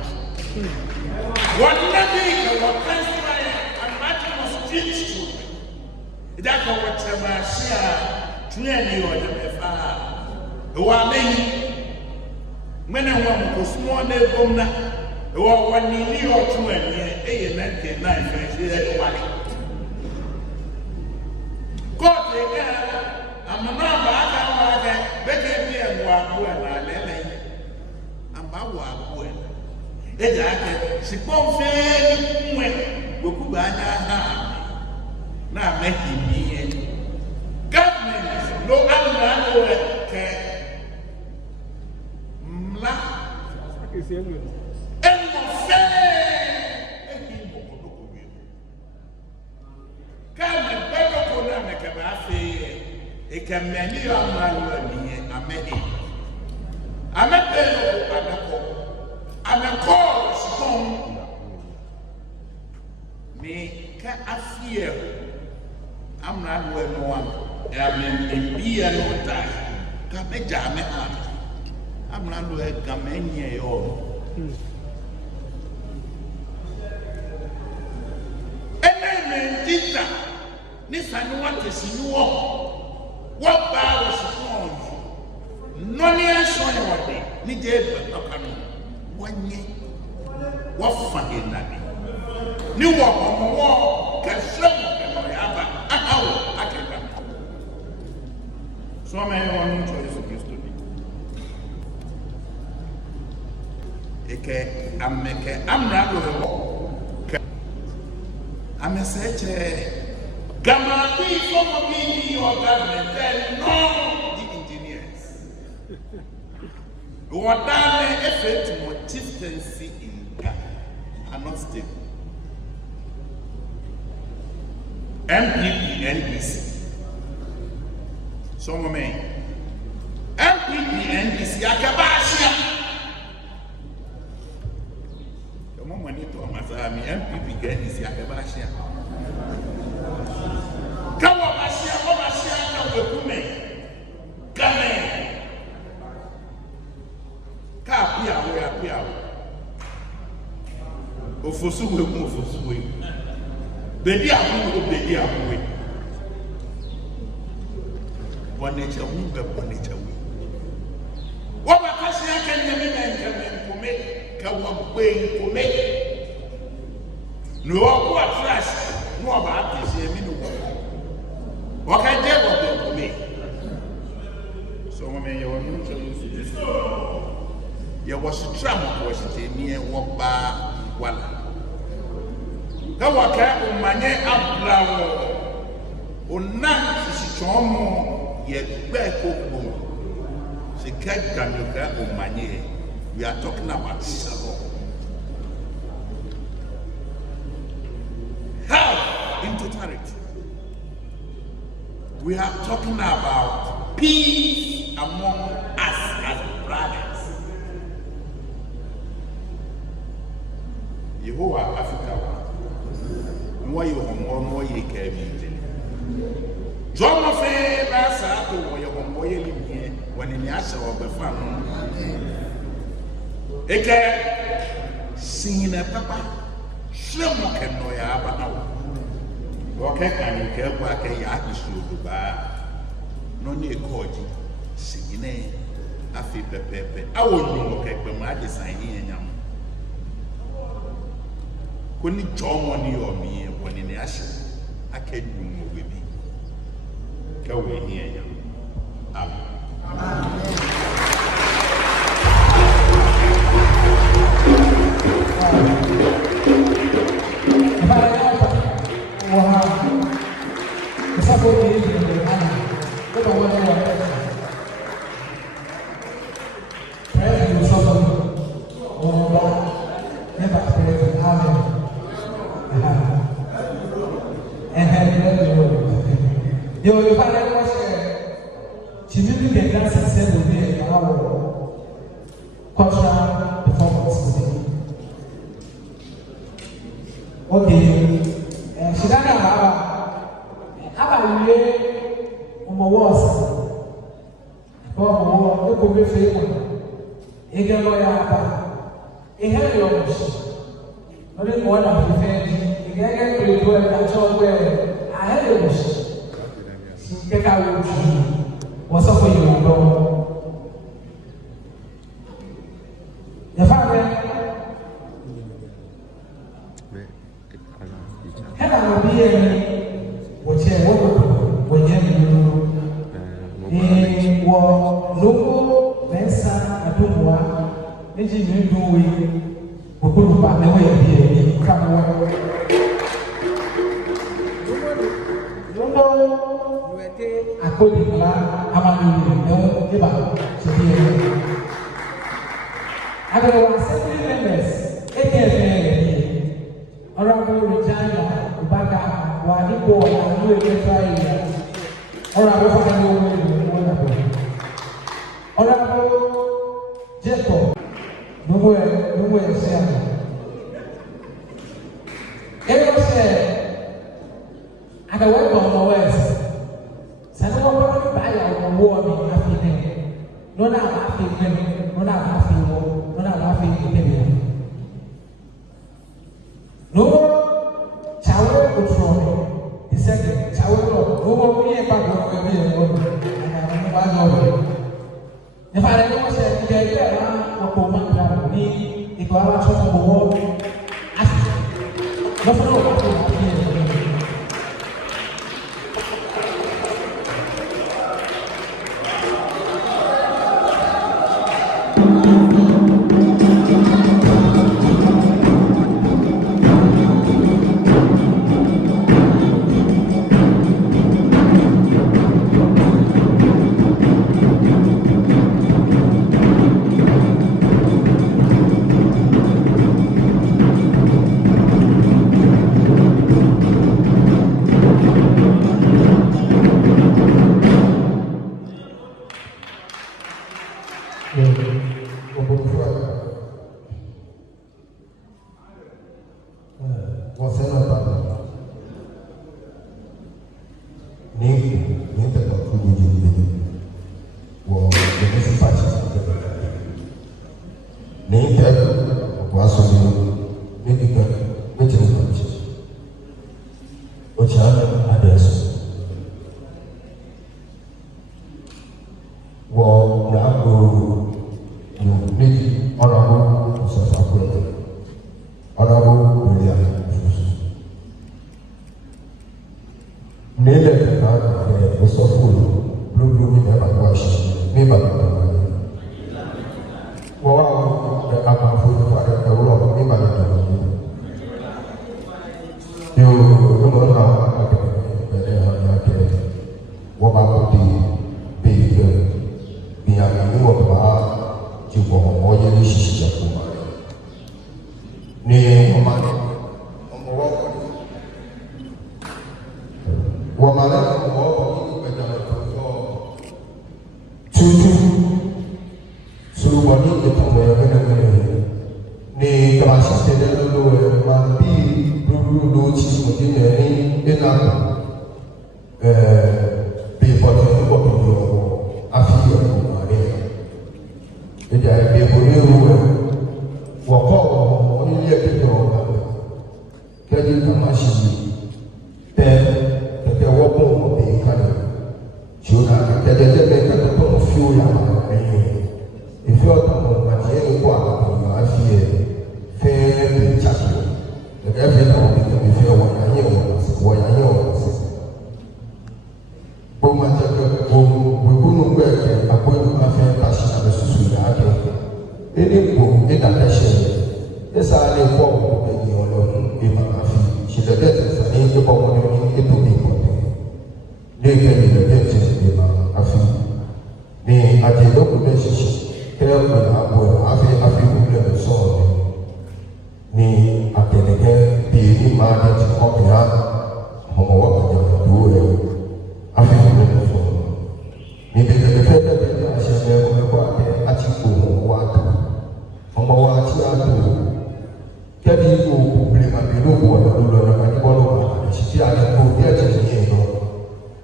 wɔn na bi ka wɔ kansa yɛ amati wɔ street children ɛda ka wɔ tɛmaase a twene ne yɛ ɔde mɛfa ɛwɔ amɛyi mɛna wɔn nkosumɔ na ebom na ɛwɔ wɔn ni ne yɛ ɔto ɛniɛ ɛyɛ 99 fɛnsi ɛyɛ wale kɔɔte ɛyɛ amana baaka baaka bɛkɛ bi ɛwɔ abo ɛna alɛlɛ amba wɔ abo ɛna ɛgya akɛ sikpɔn fɛɛ ne kumɛ goku baanya ha na amɛhi biɛ government no amuna no kɛ mla ɛnɔ fɛɛ ɛhi bɔkɔdɔkɔ bi kɛmɛ bɛdɔkɔ na mɛkɛmɛ afɛɛ ekɛmɛni yɛ amaluwa niɛ amɛhi amɛpɛ no amɛkɔ amɛkɔ sikpɔn ni kɛ afiɛ amuna no ɛnu ano ɛmɛ ebiɛ no ta k'amɛ gya amɛ ha amuna no ɛgamɛ nyɛ yɛ ɔno ɛnɛ mɛ ndita ne sani wa tɛsi ni wɔ baa wɔ sikpɔn yi nɔni ɛsɔ yɛ ɔde ne gye ebe papa no wɔnyɛ wɔfa enani ne wɔ ɔmɔwɔ kɛsɛ mu kɛmɛ aba ahawo akeka so ama yɛ wɔn ntɔ yesu kristo bi eke ameke amra do wɔ amesɛ kyerɛ gamadi fɔmɔ bi ni your government then no the engineers wɔdane efetu mo chieftaincy in Ghana are not stable. MPP NDC. Some of me. MPP NDC akabashia. Come on, manito amazami MPP NDC akabashia. Kawa bashia kawa kume. Game. Ka apia we. Ofosuwe mu ofosuwe. Bedi abuwe. Bonecha unga bonecha we. Waba kasi yake nyame na nkame nkome ka wagbe nkome. No kwa trash no ba apese mi no. Waka je wagbe nkome. So mama ye wonu so Yesu. Ye was tram ko shite mi e wo ba wala. Kawaka umanye abrawo ona sisichomo ye gbe kokbo sikaganuka umanye. We are talking about Shalom. Health in totality. We are talking about peace among us as brothers. Yehovah Africa. Why you more ye came in? John of Fasa, or your boy here when in the answer of the family. Eke singing a papa, Shlomo can know ya about. Okay, can you care what I can to buy? No near Koji, singing a fee pepe. I will look at the my design here. Koni John money or me when in the ashes, I can't do more with me. Go away here. Amen. You find out what's she didn't get that success with me our cultural performance. Okay, she done about you on my walls. Oh, you could be famous. Ege lawyer, he had your only one of the fans. He got to do it at all where I had a wish. Take out what's up for you, bro? Your father had a beer, whichever when you were local, Benson, Adumwa, Niji Nui, Bukuba, the way you come away. Akodikla amanu no eba sebi agora assembly members ETFN Honorable Regina Ubaga Wadipo na no ETFN Honorable Fabio Honorable Jacob no say Ero say aga we go west Sanoko buy our war in Africa. No, not African, no, not African, no, not African. No, Chow would throw the second Chow, no more me about what we're being. If I don't say, yeah, or command me, if I want to war, ask. No,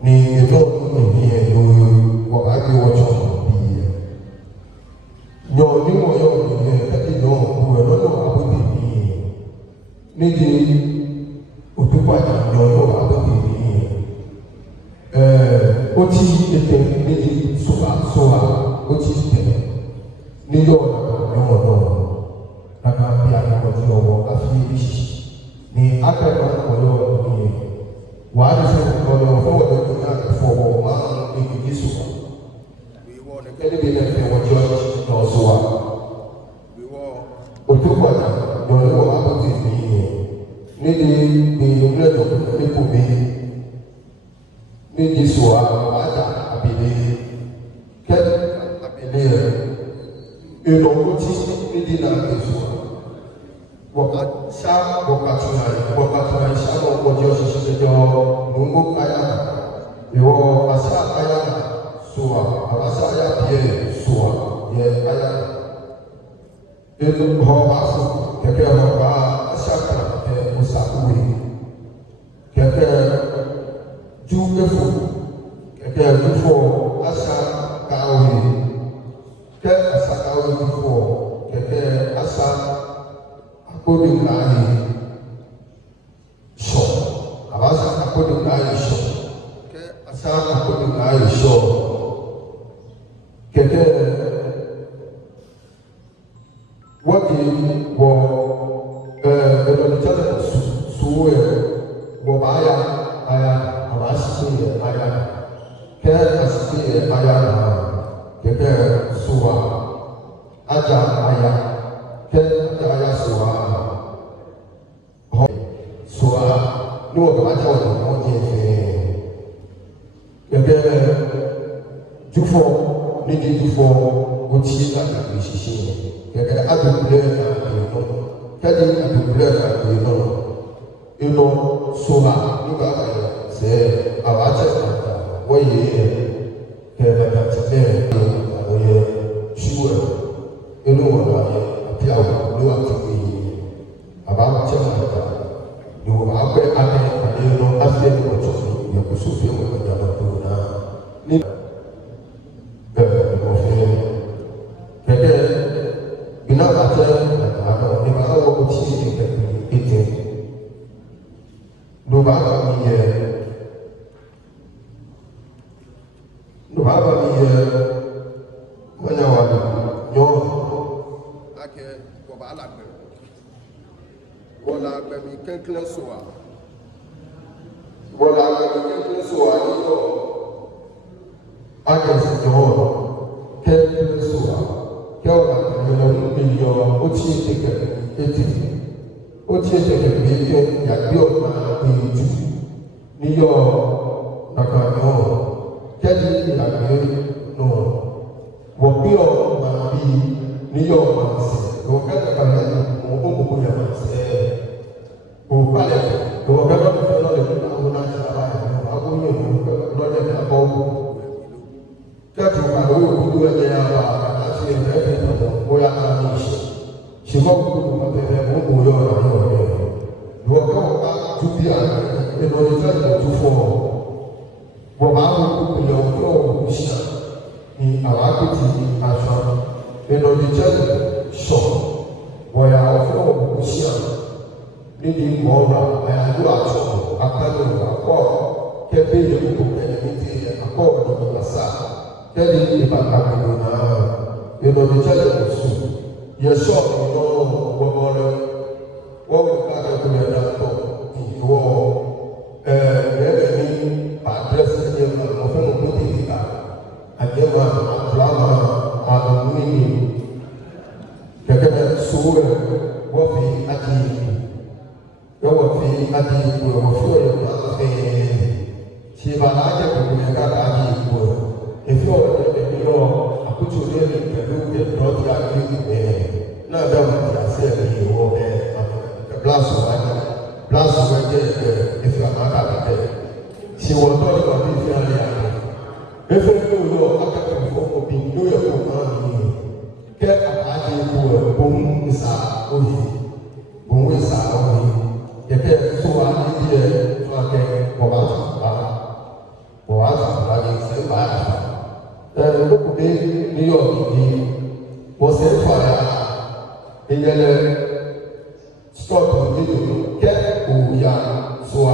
Ni níbi òtúpọ̀ àjàjọ yóò wà lóde ìrìn ó ti ètè níbi sọ́wà ó ti tẹ̀ níyọ̀ ọ̀nà lára bí àwọn ọ̀dọ́ ọwọ́ àfihàn ní akẹ́kọ̀ọ́ ọ̀yọ́ ìyẹn wàá ní sọ ọ̀yọ́ fọwọ́ lọ́dún náà fọwọ́ máa ń gbé Jésù wá wíwọ́ ní kẹ́lẹ́bí náà fẹ́ wọ́n jọ lọ sọ wa wíwọ́ òtúpọ̀ àjàjọ yóò wà lóde ìrìn níbi ìrìnlẹ̀ nípò mi ní Jésù wa wàá àbílẹ̀ kẹ́lẹ́ àbílẹ̀ rẹ̀ ìlọ́wọ́ tí níbi náà Jésù wa sa bɔkatumai sa bɔ kɔjɔ sisi jɔ nungo kaya iwɔ asa kaya soa alasa ya pie soa yɛ kaya enu hɔ afu kɛkɛ hɔ ba asa ka kɛ osakuwe kɛkɛ ju efo kɛkɛ dufɔ asa kawe kɛ asa kawe dufɔ kɛkɛ asa akpɔdu n'ayi sɔ abasa akpɔdu n'ayi sɔ kɛ asa akpɔdu n'ayi sɔ kɛkɛ wɔdi wɔ ɛdɔnitsɛ suwo yɛ wɔ aya abasi yɛ aya kɛ asisi yɛ aya kɛkɛ suwa adza aya kɛ aya suwa. Ní wọ́n kàwá jẹ́ ọ̀dọ̀ wọ́n jẹ́ ẹ̀fẹ́ gẹ́gẹ́ júfọ́ nídìí júfọ́ ó ti láti fi ṣiṣẹ́ gẹ́gẹ́ agbègbè àgbègbè kẹ́dí agbègbè àgbègbè náà inú sọ́la nígbà báyìí sẹ́ àwọn àjẹsà wọ́n yẹ ẹ̀ kẹ́ bàtà ti bẹ́ẹ̀ ní àwọn yẹ ṣúwẹ̀ inú wọn láyé àti àwọn olówó àti ìwé àbá àjẹsà ni wọ́n máa gbé adé adé lọ afẹ́ ní ọjọ́ yẹ kó sófin wọn kọjá lọ tó náà ní ọ̀fẹ́ kẹ̀kẹ́ iná àtẹ àná ìgbà àwọn ọtí ìkẹ̀kẹ́ ètè ló bá bá mi yẹ wọ́n yà wà lọ yọ akẹ́ wọ́n bá làgbẹ̀ wọ́n làgbẹ̀ mi kẹ́kẹ́ sọ̀wà wọ́n làgbẹ̀ mi kẹ́kẹ́ sọ̀wà níyọ̀ akẹ́ sọ̀wà kẹ́kẹ́ sọ̀wà kẹ́wọ́n làgbẹ̀ mi lọ ní yọ ó ti ṣe kẹ̀kẹ́ ètè ó ti ṣe kẹ̀kẹ́ mi yẹ yàgbé ọ̀nà ìjù níyọ̀ nàkà náà kẹ́kẹ́ ìlàgbẹ̀ náà wọ́n gbé ọ̀nà bíi níyọ̀ ọ̀nà sí wọ́n kẹ́kẹ́ kàlẹ́ wọ́n kó gbogbo yàrá sí wọ́n balẹ̀ wọ́n kẹ́kẹ́ tó fẹ́ lọ́lẹ̀ nípa àwọn náà ti sábà yẹn wọ́n á kó yẹn lọ́lẹ̀ ní abọ́ wò kẹ́kẹ́ kàlẹ́ wọ́n kúndú ẹ̀jẹ̀ yàrá àti ẹ̀fẹ́ ẹ̀fẹ́ tọ̀tọ̀ bóyá náà ní ìṣe ṣùgbọ́n kúndú pàtẹ́fẹ́ wọ́n kò yọ ọ̀rọ̀ yọ̀ ọ̀rọ̀ wọ́n kọ́ ọ̀ká tó bí àná ẹ̀nà ìfẹ́ ìtọ́jú fọ́ wọ́n máa ń kó ìyọ̀ fún ọ̀hún ṣá ní àwọn akéèké aṣọ ẹ̀nà ìjẹ́ sọ wọ̀nyà ọ̀fún ọ̀hún ṣá níbi ìmọ̀ọ́ra àyàdó àtọ̀ akálẹ̀ àkọ́ kẹ́bí ìyẹ̀wò ẹ̀yẹ̀mí ti àkọ́ ọ̀dọ̀ àṣà kẹ́lí ìbàkàkùn náà ẹ̀nà ìjẹ́ sọ yẹ sọ ìná wọ́mọ́rẹ́ wọ́n wọ́n ká ẹ̀kọ́ yẹn náà tọ̀ ìwọ́ ẹ̀ẹ́dẹ̀ ní àdírẹ́sì yẹn náà ọ̀fẹ́ náà tó tètè ká àdéhùn àbúrámà àdùnnúyè kẹ̀kẹ́ sowó ẹ̀ wọ́n fi àti yọ̀wọ̀ fi àti ìgbò ẹ̀ wọ́n fún ẹ̀ lọ́wọ́ fẹ́ẹ́ ṣe ìbàdàn àjẹ́ kòkòrò yẹn káàkiri àti ìgbò ẹ̀ èfi ọ̀rọ̀ ẹ̀ yọ àkótó ẹ̀ pẹ̀lú ẹ̀dọ́tì àti ẹ̀ náà dáhùn ti àṣẹ ẹ̀ ìwọ ẹ̀ bláṣù wájú bláṣù wájú ẹ̀ ẹ̀fẹ̀ àmàkà bẹ̀ ṣe wọ́n tọ́ ìwà bí fi hàn yà ẹ̀fẹ̀ ní òwúrọ̀ akẹ́kọ̀ọ́ fọ́kọ̀ bí ní òye kò máa ní kẹ́ àkáàdé ìbò ẹ̀ bòun ìsà òye bòun ìsà òye kẹ̀kẹ́ tó wà níbi ẹ̀ tó akẹ́ bọ̀bá tó bá ní sẹ́ bá yà lókùnrin ní yọ̀ ní wọ́n sẹ́ fà stop on you, get who ya, so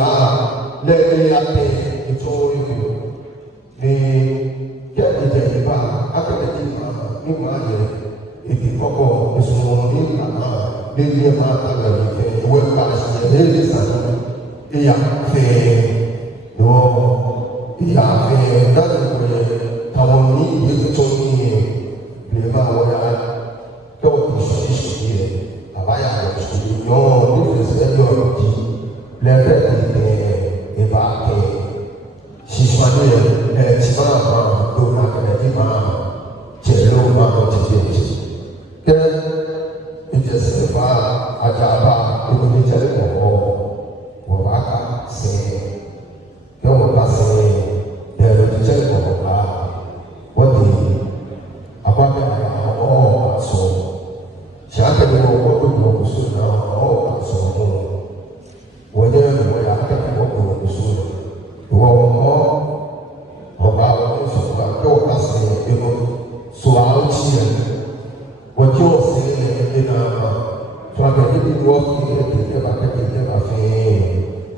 let me at it's all you. The get the day, after the team, new money, if you forgot this morning, then you have work as the ladies and the young fair. No, the young fair doesn't way, how need to me, live out, don't be here. Abaya you know this is a your let it be a she's my dear, Chima, do not let him out, Jello, then it is a bar, Ajaba, you will be telling or Waka say, no, say, there will be telling what the Ababa or so. Shaka ni wako kusuna au somo wenyewe ni hata wako kusuna wao wao sio kwa kasi hiyo swali wacho ina tunapo hivi wako ile bafe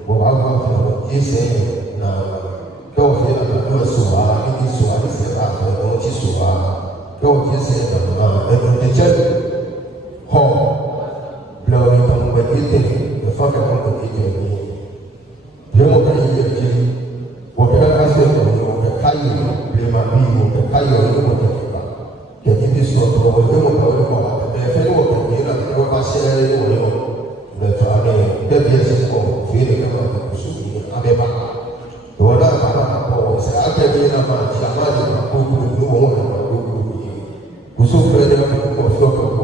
wao ise na kwa hiyo swali ni swali sasa kwa swali kwa ise na blowing on the eating, the fucking on the eating. You know what I mean? Whatever I say, the Kayu, blame me, the Kayu, you know, getting this sort of you know, the fellow of the Mira, the Basile, the Tane, the Biasico, feeling about the Kusuki, Abeba. What I say, I can be a man, Shamadi, who do one, who so better of Soko.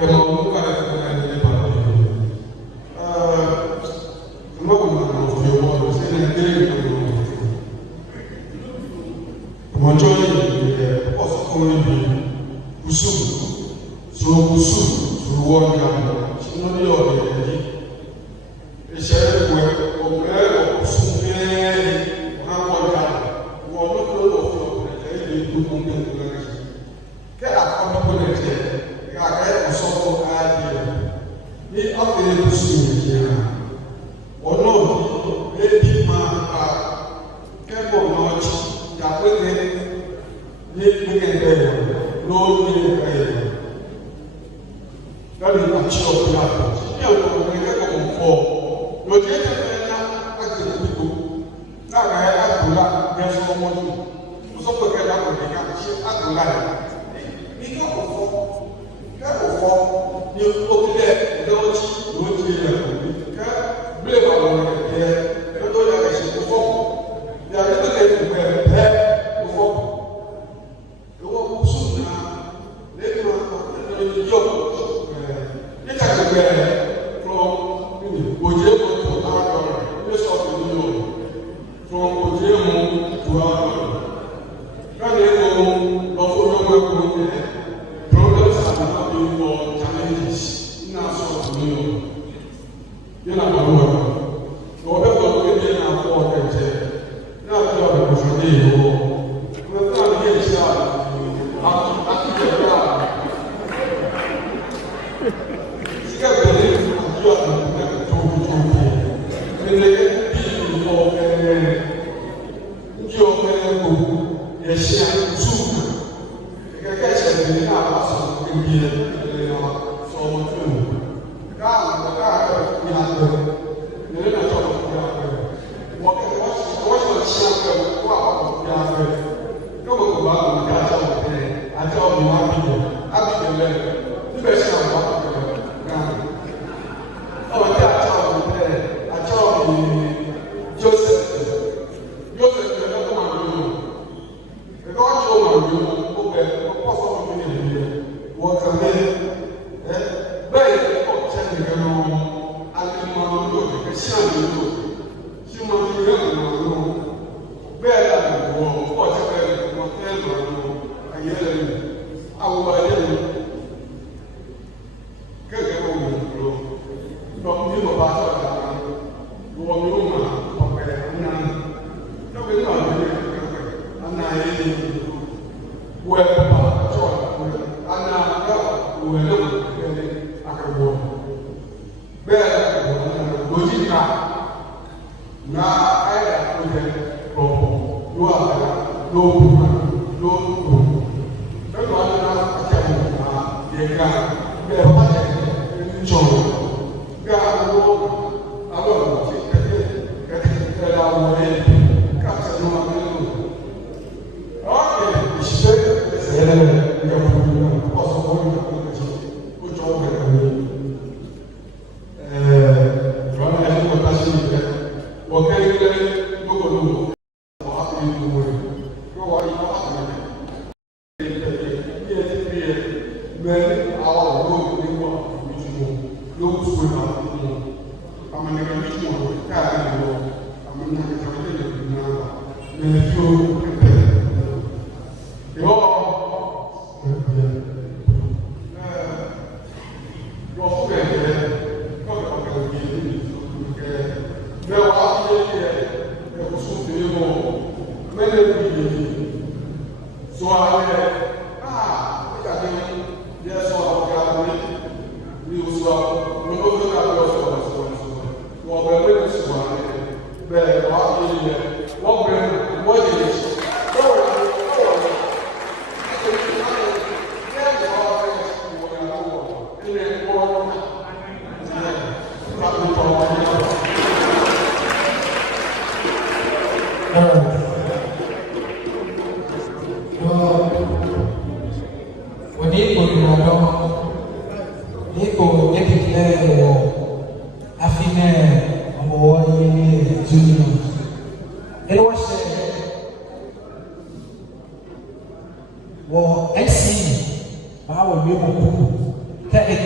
Wow,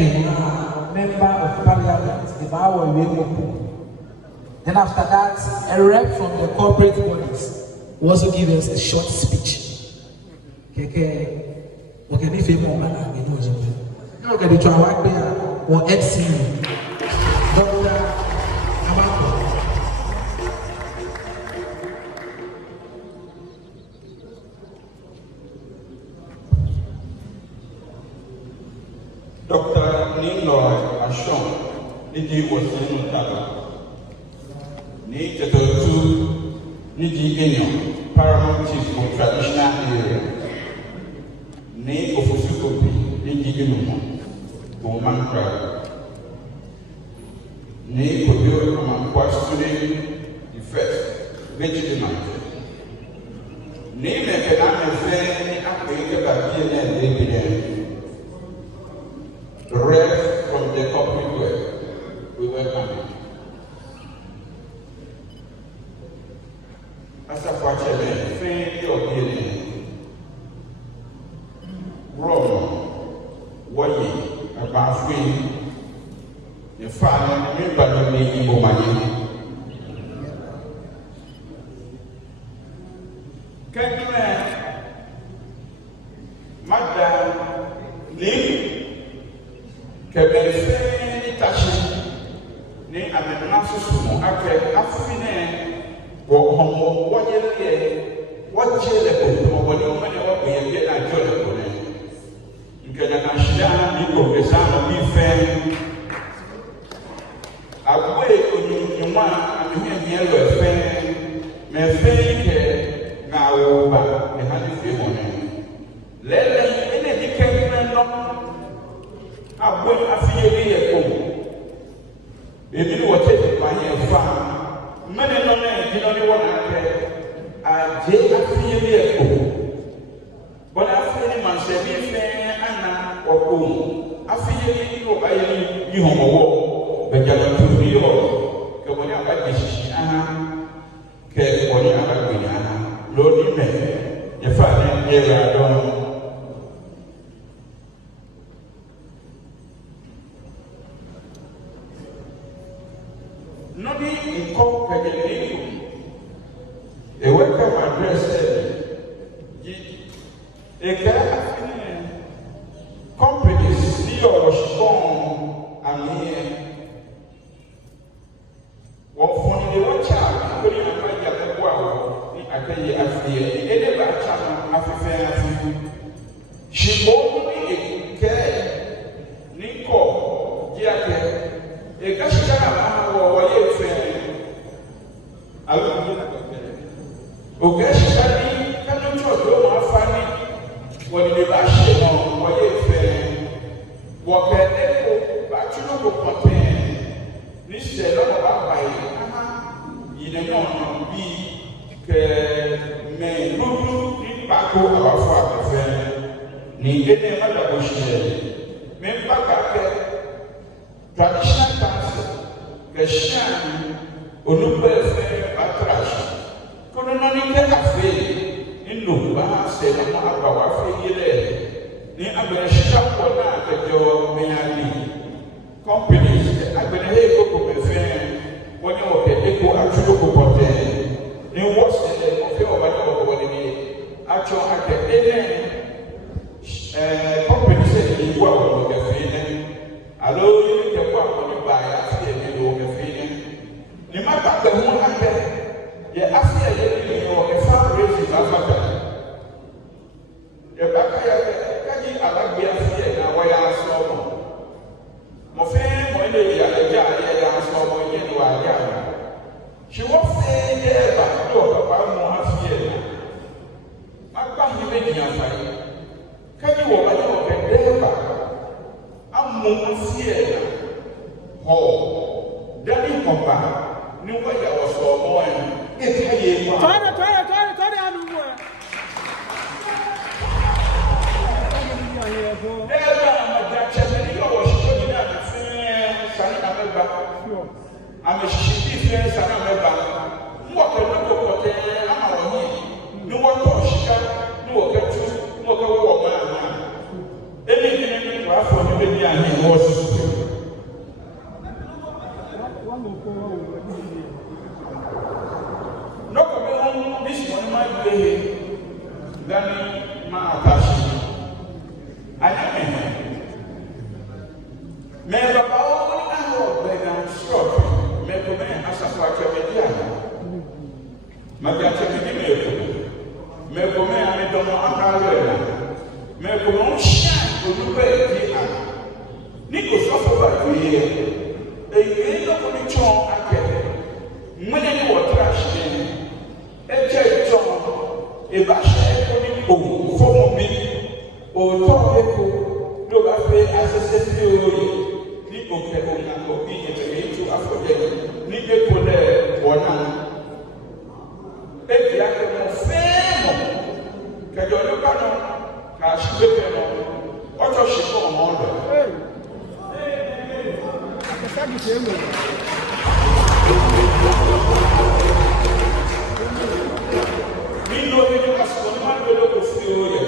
you member of parliament, the Bawa Wemopo. Then after that, a rep from the corporate bodies will also give us a short speech. Okay, if you want to know, you know, the work there or HCU. Dr. Abako. Dr. Niloy Ashon, Niji was in Taba. Ni Tetu, Niji Enyo, Paramount Chief of Traditional Area. Ni Ofusukopi, Niji Enumo, Woman Crowd. Ni Kodio Amankwa Student, the first, Vigilant. Ni Mekaname Fair, Ni Africa, BNN, the rest from the corporate world, we welcome you. As a Quachaman, thank you for being Rome, Wayi, about free, the father, member of the Igbo Mani. Candyman, Madam, Lee. Kebele tashi ni amenaso sumo akẹ afine wo homo wọnyẹ wọjẹ lẹkọọ wọlé wọn ni wọn bẹyẹ bẹyẹ náà jọ lẹkọọ nẹ nkẹdẹ náà ṣẹlẹ àná ní kọfẹsẹ àná bí fẹ àgbẹ onínúwà àmìhẹ miẹ lọ ẹfẹ mẹfẹ kẹ náà wọ ba ẹha ní fẹ wọn nẹ lẹlẹ ẹnẹ ní kẹkẹ nọ. Abwen afiyeli yekom. Ebi ni wote manye fa. Mene no ne dino ni wona ke. Aje afiyeli yekom. Bona afiyeli manse bi fe ana okom. Afiyeli ni o bayeli yi homowo. Bejala tu ni yo. Ke bona abadi shishi ana. Ke bona abadi ana. Lo ni me. Ye fa ni ye ra don. Nobody in Copenhagen, a welcome address said, a company, CEO of Strong and here. What for the watch out, putting a fire at the wall, I tell you, as the any batch of she bought me a care, Nico, Jacket, a Gashana. Ogashani kanu chodo ma fani woni le ba se no woye fe wo ke eko ba chuno ko contain ni se lo ba ba yi aha ine no no bi ke me lulu ni ba ko awafo afa ni ene ma da bo se me ba ka ke traditional council ke shan olugbe fe atrash kono no ni ke afi nlo ba se na aba wa fi yele ni abere shita ko na ke jo me ali companies abere he ko ko me fe woni o ke eko atudo ko pote ni wo se le o fe o ba ko ko ni acho ake ene companies ni wo ko ke fe ni alo ni ke ko ko ni ba ya fi ni lo ke fe ni ma ba ke mo ake ye afia ye ni yo e fa raise Africa ye ba ka ya kaji alagbe afia na wa ya so mo fe mo ile ya ja ya so mo ye ni wa ya she wo fe ye ba do ba mo afia na agba ni me ni afa yi kaji wo ba ni wo ke de ba amu afia na ho dani ko ba ni wa ya wo so mo Tore anumu. Ela amajacha ni ko shiko ni na fe sani na meba. Ameshishi fe sani na meba. Mo ko no ko kote ama woni. Ni wo to shika, ni wo ke tu, ni wo ko wo ma na. Emi ni wa fo ni be ni ani wo be then my passion. I am me ba o ni aho be na stop me ko me asafa chemediana magachemedi me ko me ame domo akalo me ko no shine oluba di a ni ko sofo ba tuye e no ko ni chon ake mwene ni wo trash ni e je chon e ba she ko ni o fo mo bi o to e ko do ba fe asese fi o ni ko ke o na ko bi e te tu afode ni ke ko le wona e ti ake mo fe mo ke do lo ka no ka shi be no o to shi ko mo lo akasagi te mo ni no ni ka so ni ma do lo ko fi o ye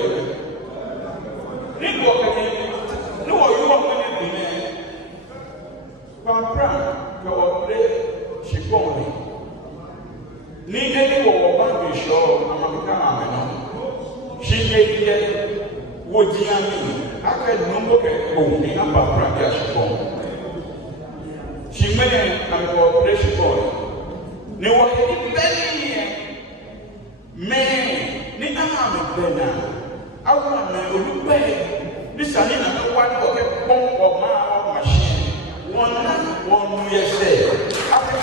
ni ko ke ni wo yo ko ni bi me pampra ke o le shi ko ni ni wo ba bi sho amaka ma me no shi ne ye wo di ami aka numbo ke o ni amba pra ya shi ko shi me na ko le shi ko ni wo ni beni me ni ama me bena awa me olugbe ni sani na me wa ko ke pon o ma o machine won na won ye se afa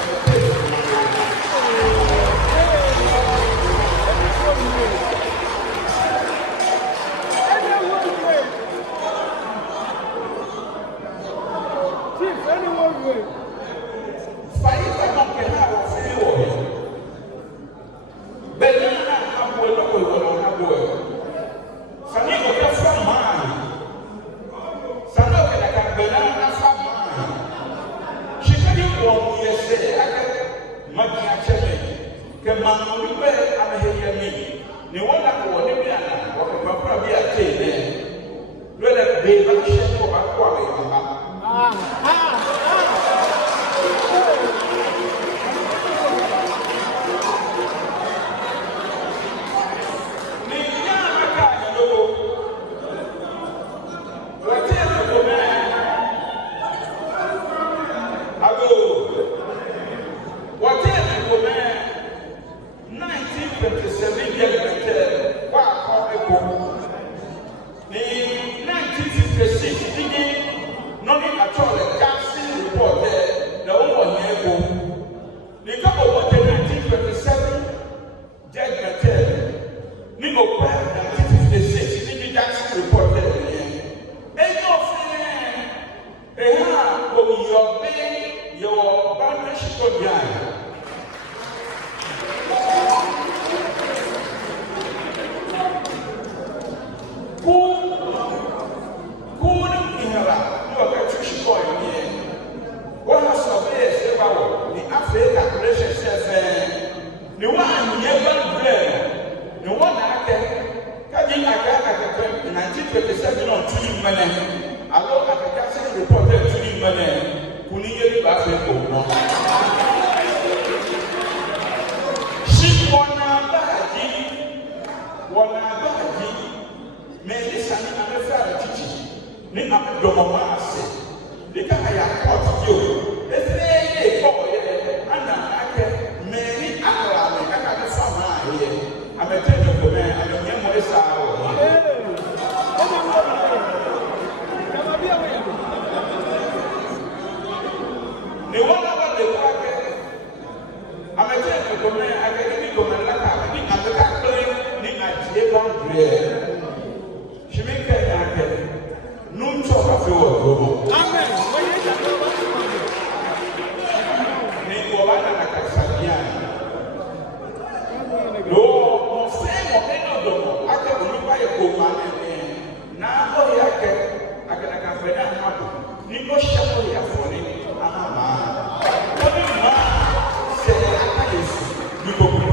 you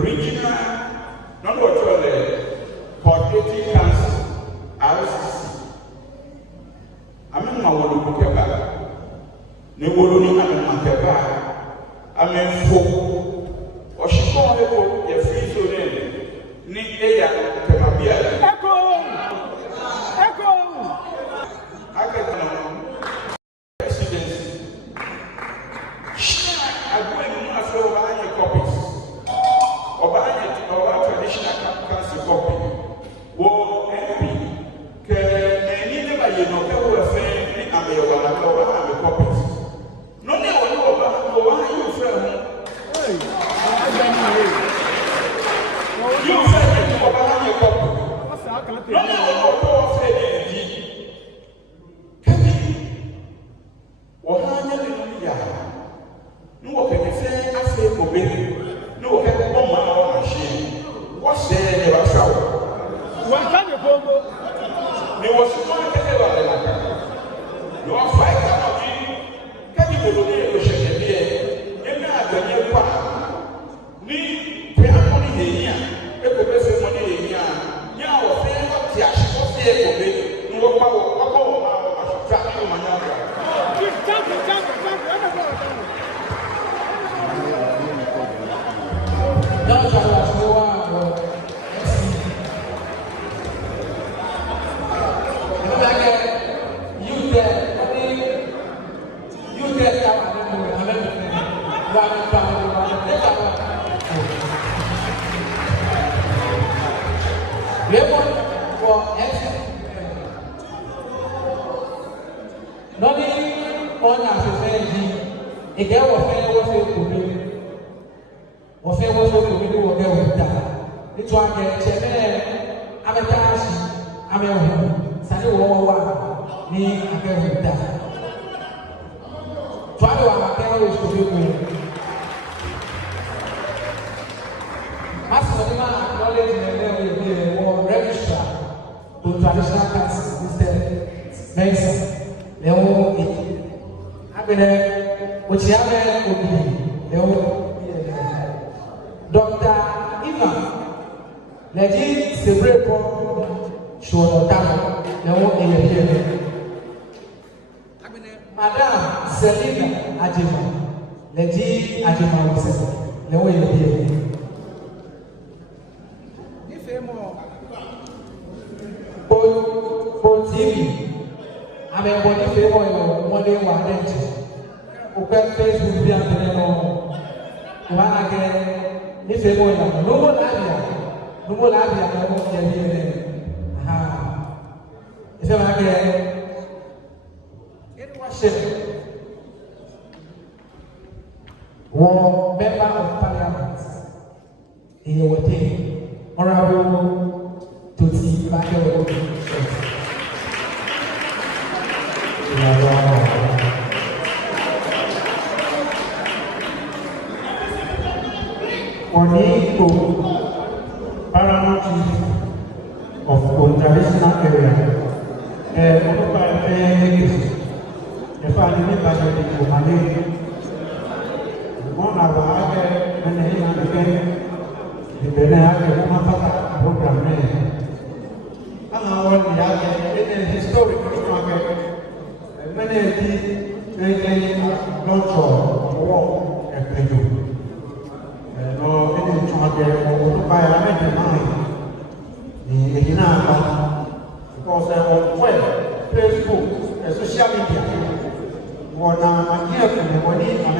regional, not what coordinating council, RCC. I'm in my word of Keba. No one in Keba. I'm in four. Or she called it a free zone. Need a Kemabia. Echo! I get presidency. I go in my flow buying copies. Or buying traditional council copy. Well, MP, any never you know, they were saying, I'm a copies. No, no, you friend. You said you were buying a copy. No, Dr. Ivan, Legit Sebrepo, Shonotano, Madame Selina Ajima, Legit Ajima, TV, I'm a body favor one day one day. Open Facebook, be on the one again. If you go, no more Labia, no more Labia, no more Labia. If you like it was war member of parliament in your team, honorable to see back your Oniko, Paramount Chief of Traditional Area, the family budget in Malay, one of our and the Benaka program. Our historic market, many launch of war and Peru. Because on Facebook, social media, what I'm here for the money, I'm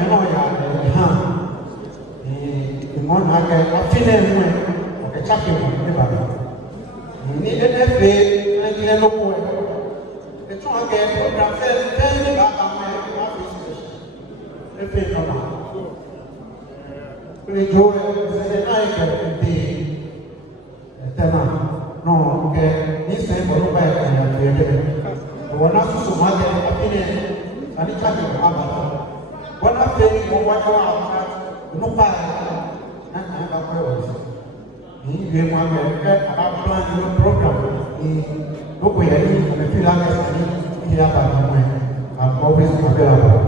the one I feeling of the champion. You need an FA and you know the target program says, tell me about my office. Enjoy the night and the no, okay, this time for the back and the one of the market opinion and the traffic. One of the what no buy and I he want to about planning program. He look where he feel like I'm always available.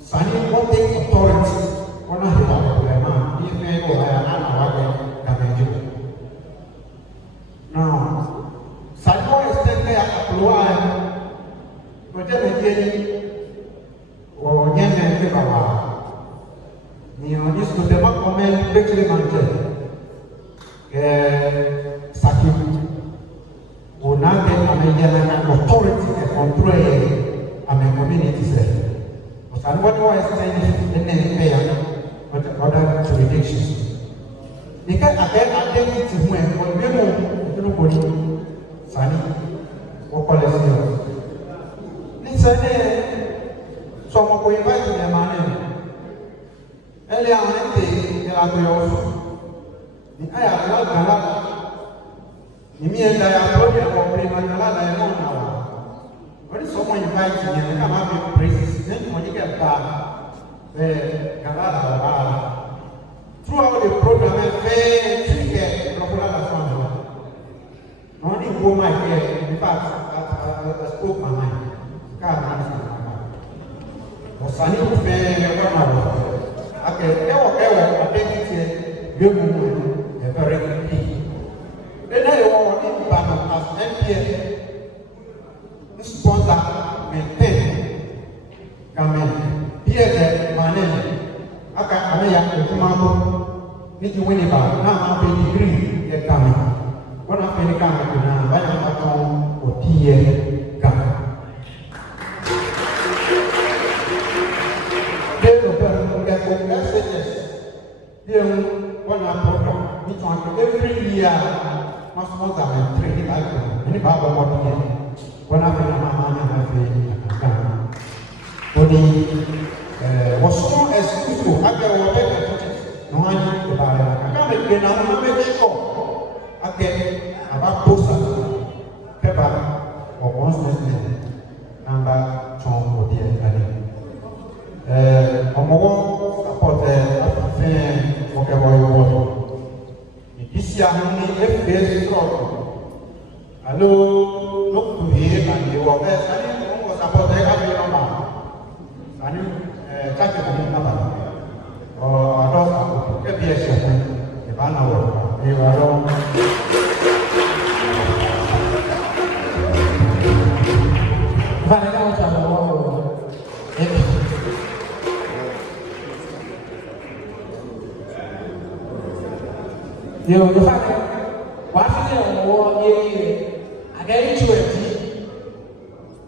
Sani voting authority, one of the man, if they go now, Sani extend their apply, but then again, or Yemen, this to the comment, quickly mounted. Sakim will now get an authority and control a community. And what was standing in the name of other jurisdictions? Because identity to whom we know nobody, Sani, or policy. Listen, some of we invite them on. Earlier on, they are going off. I have not gone. You mean that I have told you about Primanala? When someone invites me, I come up with praises. Then when you get back, throughout the program, I get only go my head. In fact, I spoke my mind. Was I need to pay okay, identity, you a very good thing. Then I want to back as MPS. Sponsor maintain Kamen Pierre Manen Aka Amaya Kumabo Niki Winiba now have a degree yet coming. One of the coming now, I am at home or Tia Kamen. They will get messages. They one program which one every year must more than 3 items. Any Bible what when I feel my man and I feel was so exclusive, I get over no one about it. I can't make sure I get about Posa, Pepper, or one number Tom or the on my wall, support whatever you want. This year, only FPS struggle. Hello. Look to him and you were there. Sani was about the country number. Sani, catch a number. Or a dog, a BS, a banner. You are wrong. You know, the fact that what's the war again to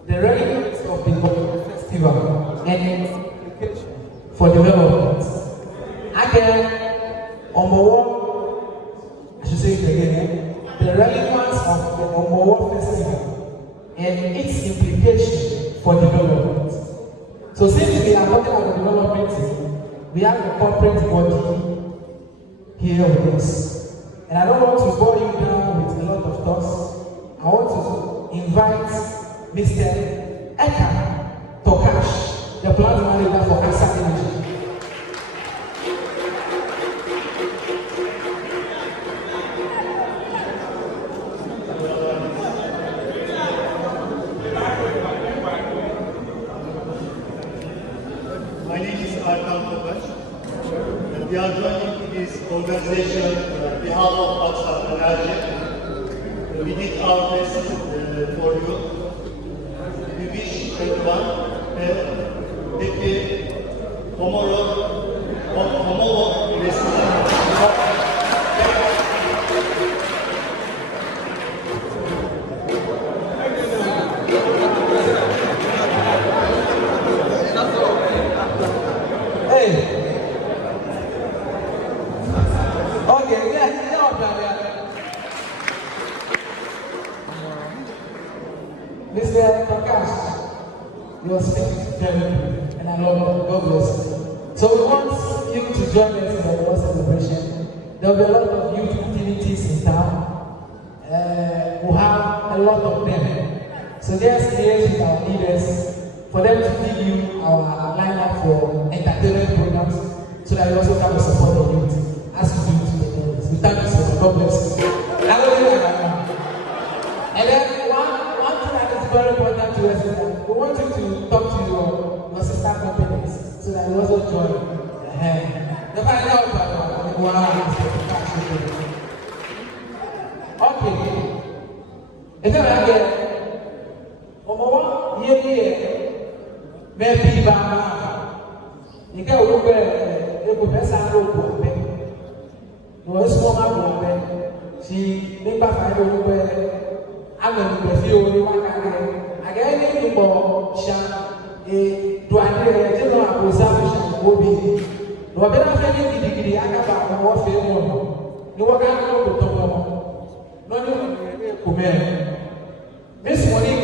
the relevance of the festival and for development. Again, on the war, I should say it again, the relevance of the Omowo festival and its implication for development. So since we are talking about development, we have a corporate body here with us. And I don't want to bore you down with a lot of thoughts. I want to invite Mr. Eka Tokash, the plant manager for Asa Energy. My name is Arkan Tokash. We are joining this organization on behalf of Asa Energy. We did our best for you. We wish everyone a happy Komoro Festival. Hey. Okay, yeah, Mr. Tokash, you are speaking to them, and I love you. God bless you. So we want you to join us in the World Celebration. There will be a lot of youth activities in town. We'll have a lot of them. So just liaise with our leaders for them to give you our lineup for entertainment programs so that you also come and support the youth as we do to the parents. We thank you so much. God bless you. And then one thing I very important to us is that we want you to talk to your sister companies so that you also join the hand. The final out okay. Is that right? Maybe Bama, you can look at the professor. No, it's more than she never find over. I'm going to be one again. For Shan, a general position will be no better than the Akaba or Fairmont. You are going to talk about no, this morning,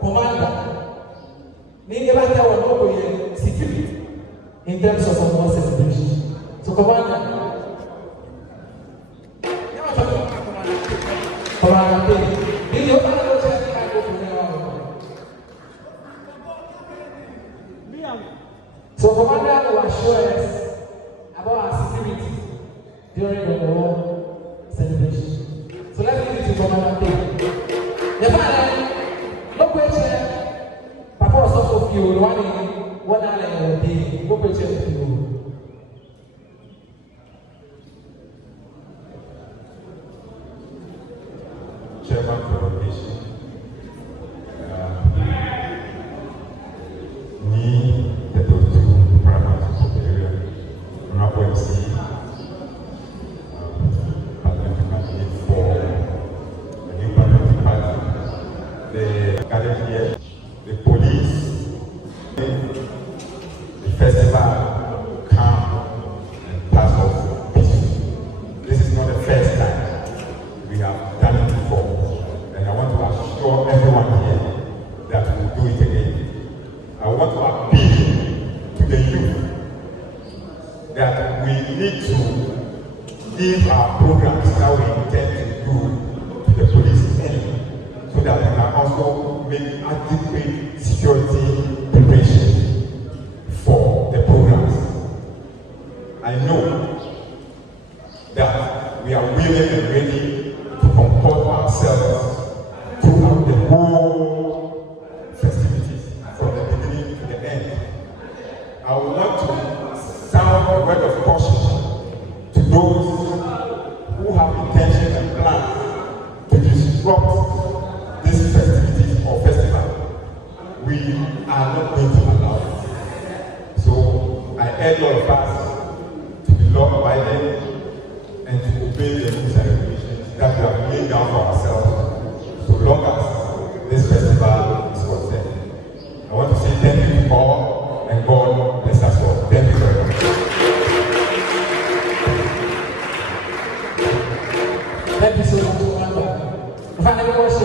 commander. Never tell what security in terms of our celebration. So, commander, so commander will assure us about our security during the war celebration. So let's give it to Commander P. The father, no question. Papa was also few, one hour a day, no question to you. Chairman for Education, ni the two primary superior, Honorable MC, parliamentary candidate for the new parliamentary party, the candidate here, the police, the festival come and pass off peace. This is not the first time we have done it before. And I want to assure everyone here that we will do it again. I want to appeal to the youth that we need to give our programs that we intend to do to the police early, so that we can also make adequate security preparation for the programs. I know that we are willing and ready to comport ourselves throughout the whole festivities, from the beginning to the end. I would want to sound a word of caution to those who have intention and plans to disrupt these festivities or festival. We are not going to allow it. So I urge all of us to be law-abiding and to obey the rules and regulations that we have laid down for ourselves, so long as this festival is concerned. I want to say thank you to all, and God bless us all. Thank you very much. Thank you so much, Commander. Finally, was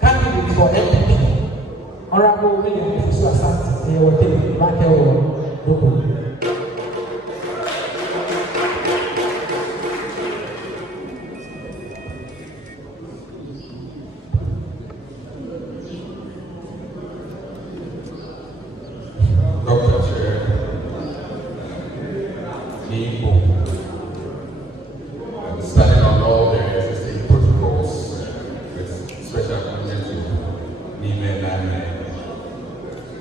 candidate for MPP, Honorable William Fusuasati. They will take back your local. Dr. Chair, starting on all the existing protocols with special commitment to Nime Name.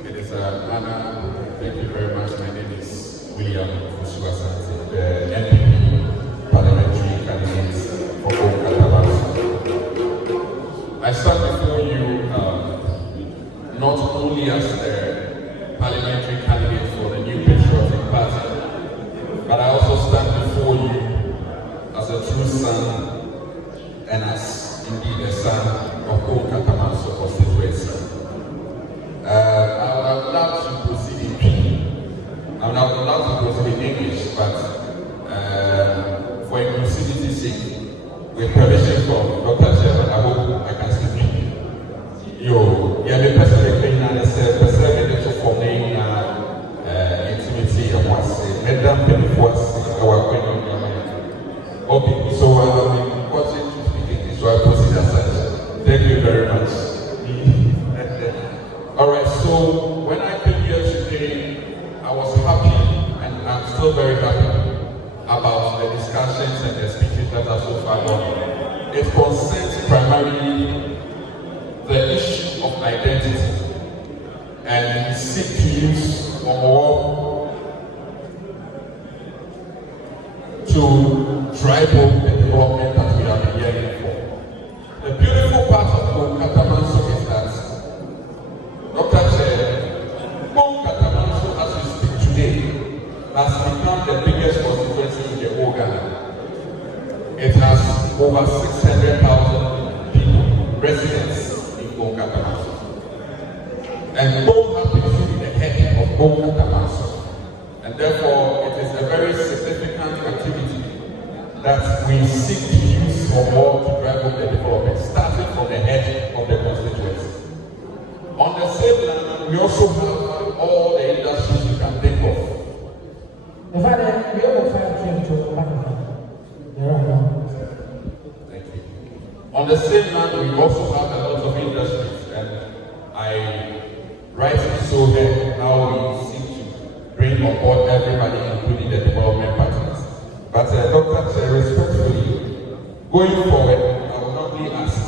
It is an honor. Thank you very much. My name is William Fusuasati, the NPP parliamentary candidate for Katabasu. I stand before you not only as the parliamentary candidate for the New Patriotic Party, but I also stand before you as a true son and as indeed a son of Katamanso constituency. I would love to proceed in I would love to proceed in English, but for inclusivity's sake, with permission from Dr. Chairman, I hope I can speak. Yeah, the president being an president for me intimacy and was Madam Pennyforth, our queen. Okay, so I've been watching to speak English, so I proceed as such. Thank you very much. All right, so when I came here today, I was happy, and I'm still very happy about the discussions and the speeches that are so far done. It concerns primarily identity, and we seek to use Omo to drive home the development that we have been yearning for. The beautiful part of Katamanso is that Dr. Chair, Katamanso, as we speak today, has become the biggest constituency in the whole Ghana. It has over 600,000 people, residents in Katamanso. And Bo happens to be the head of Katamanso. And therefore, it is a very significant activity that we seek to use for more to drive home the development, starting from the head of the constituency. On the same land, we also have all the industries you can think of. Thank you. On the same land, we also have a lot of industries, and I rightly so here now we seek to bring on board everybody, including the development partners. But Dr. Chair, respectfully, going forward, I will not be asked